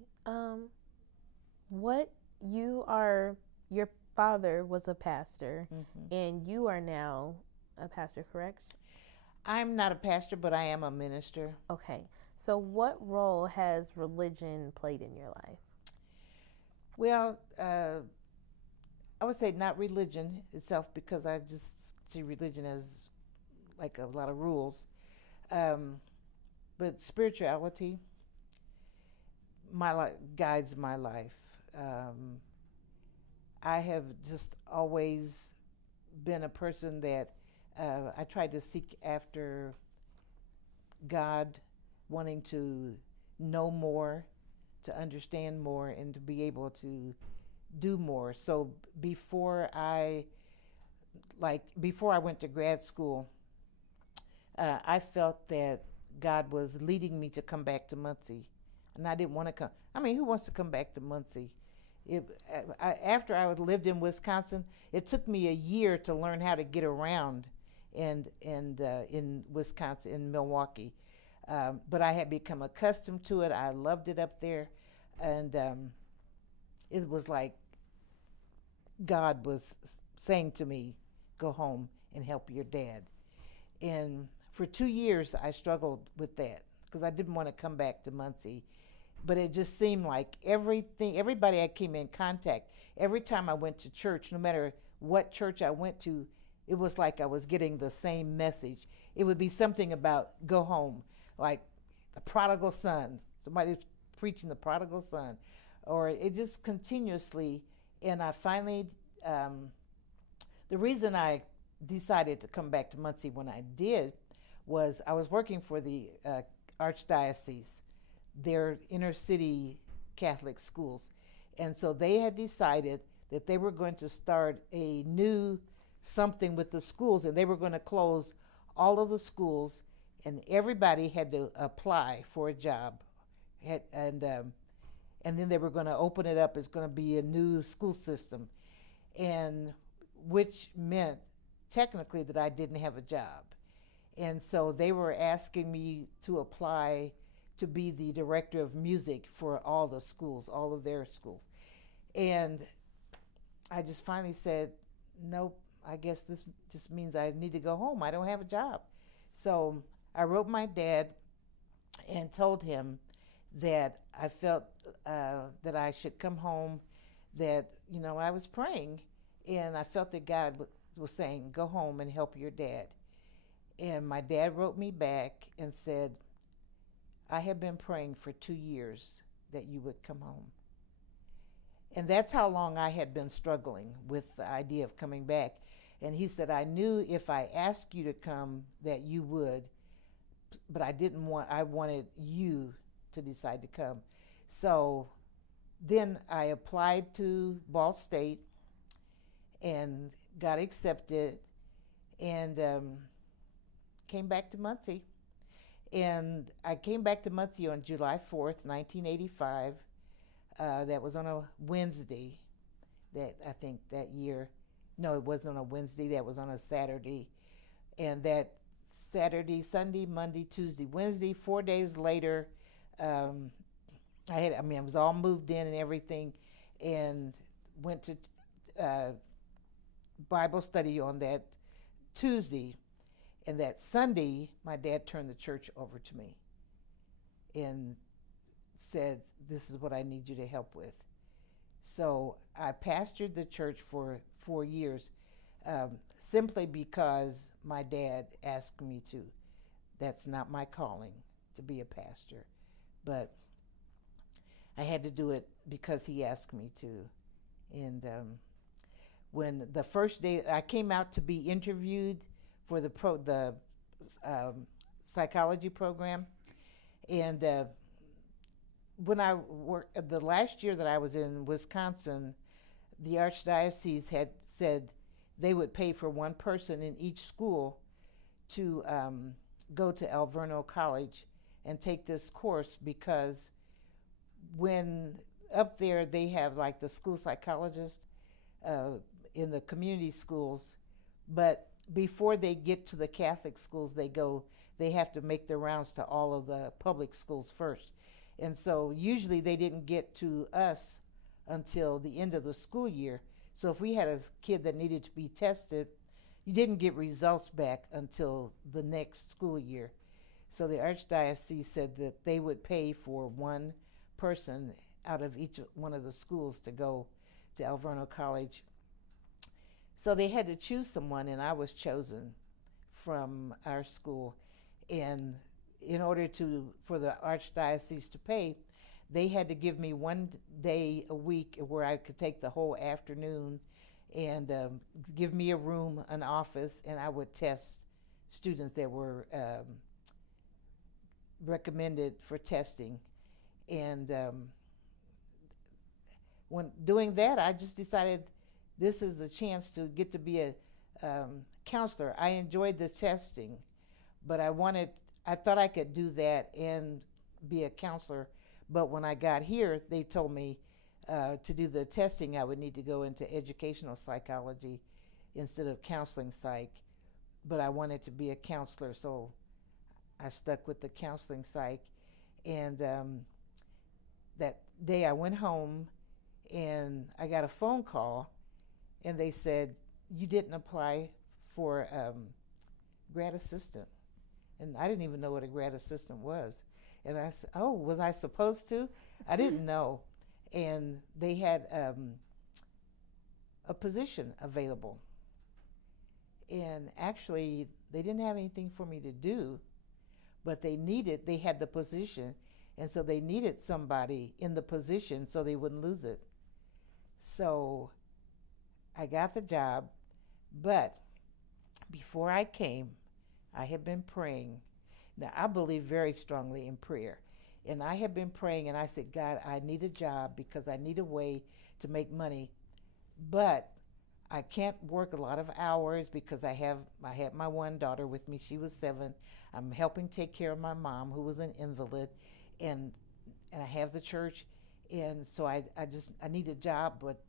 Your father was a pastor, mm-hmm. and you are now a pastor, correct? I'm not a pastor, but I am a minister. Okay. So what role has religion played in your life? Well, I would say not religion itself, because I just see religion as like a lot of rules. But spirituality guides my life. I have just always been a person that I tried to seek after God, wanting to know more, to understand more, and to be able to do more. So before I went to grad school, I felt that God was leading me to come back to Muncie, and I didn't want to come. I mean, who wants to come back to Muncie? After I lived in Wisconsin, it took me a year to learn how to get around in Wisconsin, in Milwaukee. But I had become accustomed to it. I loved it up there. And it was like God was saying to me, go home and help your dad. And for 2 years, I struggled with that because I didn't want to come back to Muncie. But it just seemed like everybody I came in contact, every time I went to church, no matter what church I went to, it was like I was getting the same message. It would be something about go home, like the prodigal son. Somebody's preaching the prodigal son. Or it just continuously, and I finally, the reason I decided to come back to Muncie when I did was I was working for the Archdiocese, their inner city Catholic schools. And so they had decided that they were going to start a new something with the schools, and they were going to close all of the schools and everybody had to apply for a job, and then they were going to open it up. It's going to be a new school system, and which meant technically that I didn't have a job. And so they were asking me to apply to be the director of music for all the schools, all of their schools. And I just finally said, nope, I guess this just means I need to go home. I don't have a job. So I wrote my dad and told him that I felt that I should come home, that, you know, I was praying, and I felt that God was saying, go home and help your dad. And my dad wrote me back and said, I have been praying for 2 years that you would come home. And that's how long I had been struggling with the idea of coming back. And he said, I knew if I asked you to come that you would, but I wanted you to decide to come. So then I applied to Ball State and got accepted, and came back to Muncie. And I came back to Muncie on July 4th, 1985. That was on a Wednesday, that I think that year. No, it wasn't on a Wednesday, that was on a Saturday. And that Saturday, Sunday, Monday, Tuesday, Wednesday, 4 days later, I was all moved in and everything, and went to Bible study on that Tuesday. And that Sunday, my dad turned the church over to me and said, this is what I need you to help with. So I pastored the church for 4 years, simply because my dad asked me to. That's not my calling, to be a pastor. But I had to do it because he asked me to. And when the first day I came out to be interviewed for the psychology program, and when I worked the last year that I was in Wisconsin, the Archdiocese had said they would pay for one person in each school to go to Alverno College and take this course, because when up there they have like the school psychologist in the community schools, but before they get to the Catholic schools, they have to make their rounds to all of the public schools first. And so usually they didn't get to us until the end of the school year. So if we had a kid that needed to be tested, you didn't get results back until the next school year. So the Archdiocese said that they would pay for one person out of each one of the schools to go to Alverno College. So they had to choose someone, and I was chosen from our school. And in order for the Archdiocese to pay, they had to give me 1 day a week where I could take the whole afternoon, and give me a room, an office, and I would test students that were recommended for testing. And when doing that, I just decided this is a chance to get to be a counselor. I enjoyed the testing, but I thought I could do that and be a counselor. But when I got here, they told me to do the testing, I would need to go into educational psychology instead of counseling psych. But I wanted to be a counselor, so I stuck with the counseling psych. And that day I went home, and I got a phone call, and they said, you didn't apply for grad assistant. And I didn't even know what a grad assistant was. And I said, oh, was I supposed to? I didn't know. And they had a position available. And actually, they didn't have anything for me to do, but they had the position. And so they needed somebody in the position so they wouldn't lose it. So I got the job, but before I came, I had been praying. Now, I believe very strongly in prayer. And I had been praying, and I said, God, I need a job because I need a way to make money. But I can't work a lot of hours because I had my one daughter with me. She was 7. I'm helping take care of my mom, who was an invalid, and I have the church, and so I need a job, but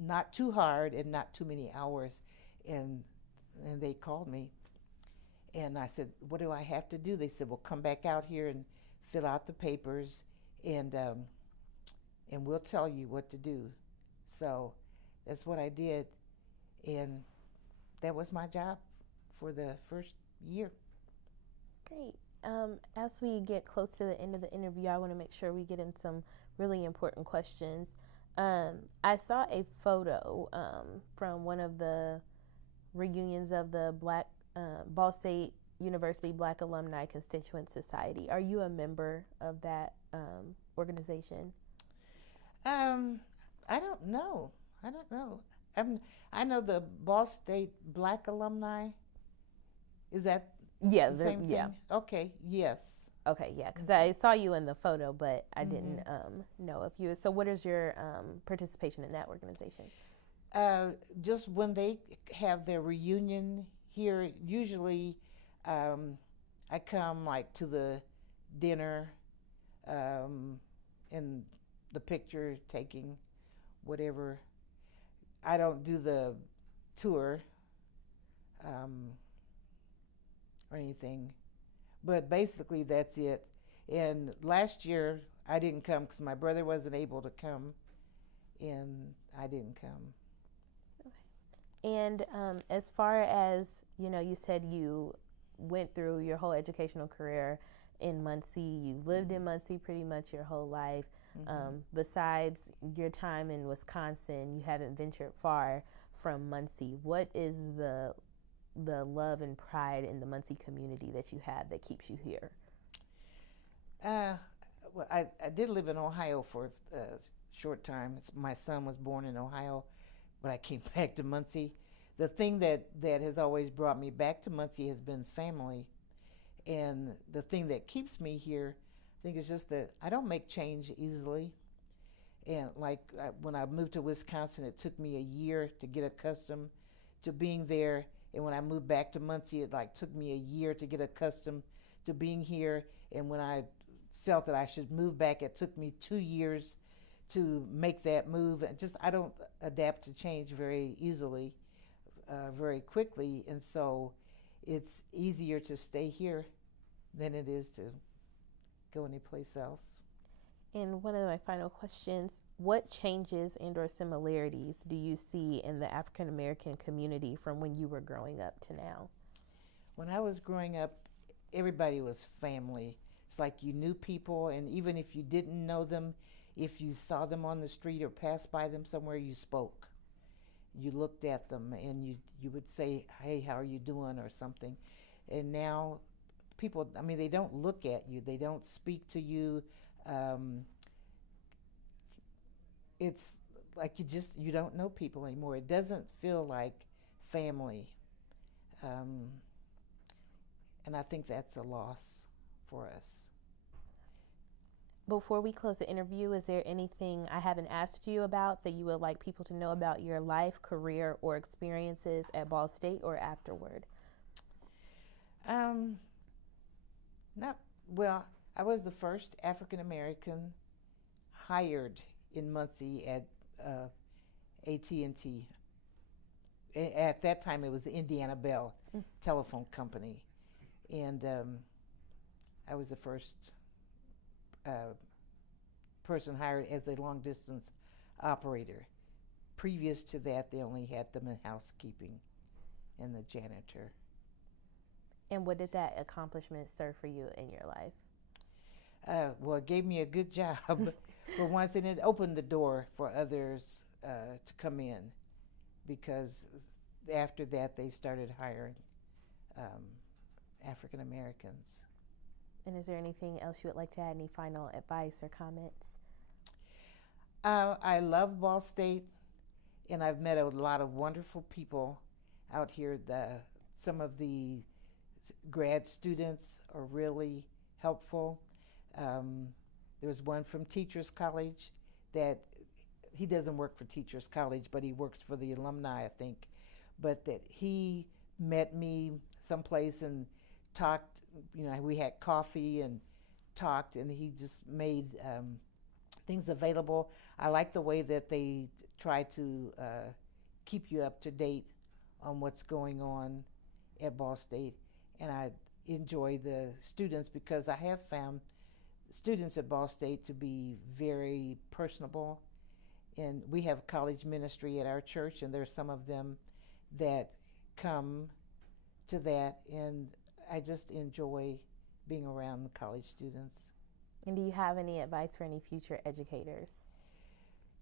not too hard and not too many hours. And they called me, and I said, what do I have to do? They said, well, come back out here and fill out the papers, and we'll tell you what to do. So that's what I did, and that was my job for the first year. Great. As we get close to the end of the interview, I want to make sure we get in some really important questions. I saw a photo from one of the reunions of the Ball State University Black Alumni Constituent Society. Are you a member of that organization? I don't know. I know the Ball State Black Alumni. Is that the same thing? Yeah. Okay, yes. Okay, yeah, because I saw you in the photo, but I didn't know if you. So, what is your participation in that organization? Just when they have their reunion here, usually I come like to the dinner and the picture taking, whatever. I don't do the tour or anything, but basically that's it. And last year I didn't come because my brother wasn't able to come, and I didn't come. Okay. And as far as, you said you went through your whole educational career in Muncie. You lived in Muncie pretty much your whole life. Besides your time in Wisconsin, you haven't ventured far from Muncie. What is the love and pride in the Muncie community that you have that keeps you here? Well, I did live in Ohio for a short time. My son was born in Ohio, but I came back to Muncie. The thing that has always brought me back to Muncie has been family. And the thing that keeps me here, I think, is just that I don't make change easily. And when I moved to Wisconsin, it took me a year to get accustomed to being there. And when I moved back to Muncie, it took me a year to get accustomed to being here. And when I felt that I should move back, it took me 2 years to make that move. And I don't adapt to change very easily, very quickly. And so it's easier to stay here than it is to go anyplace else. And one of my final questions, what changes and or similarities do you see in the African American community from when you were growing up to now? When I was growing up, everybody was family. It's like you knew people, and even if you didn't know them, if you saw them on the street or passed by them somewhere, you spoke. You looked at them and you would say, hey, how are you doing, or something. And now people, they don't look at you. They don't speak to you. It's like you don't know people anymore. It doesn't feel like family. And I think that's a loss for us. Before we close the interview, is there anything I haven't asked you about that you would like people to know about your life, career, or experiences at Ball State or afterward? I was the first African American hired in Muncie at AT&T. At that time, it was the Indiana Bell telephone company, and I was the first person hired as a long distance operator. Previous to that, they only had them in housekeeping and the janitor. And what did that accomplishment serve for you in your life? Well, it gave me a good job for once, and it opened the door for others to come in, because after that they started hiring African Americans. And is there anything else you would like to add, any final advice or comments? I love Ball State, and I've met a lot of wonderful people out here. Some of the grad students are really helpful. There was one from Teachers College that he doesn't work for Teachers College, but he works for the Alumni, I think. But that he met me someplace and talked, we had coffee and talked, and he just made things available. I like the way that they try to keep you up to date on what's going on at Ball State. And I enjoy the students because I have found students at Ball State to be very personable. And we have college ministry at our church, and there's some of them that come to that, and I just enjoy being around the college students. And do you have any advice for any future educators?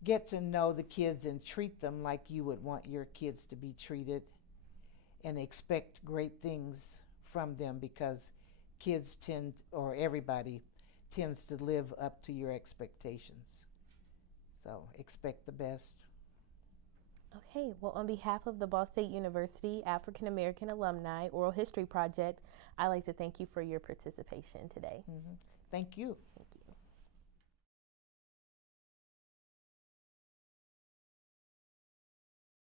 Get to know the kids and treat them like you would want your kids to be treated, and expect great things from them, because kids everybody tends to live up to your expectations. So expect the best. Okay, well, on behalf of the Ball State University African American Alumni Oral History Project, I'd like to thank you for your participation today. Thank you.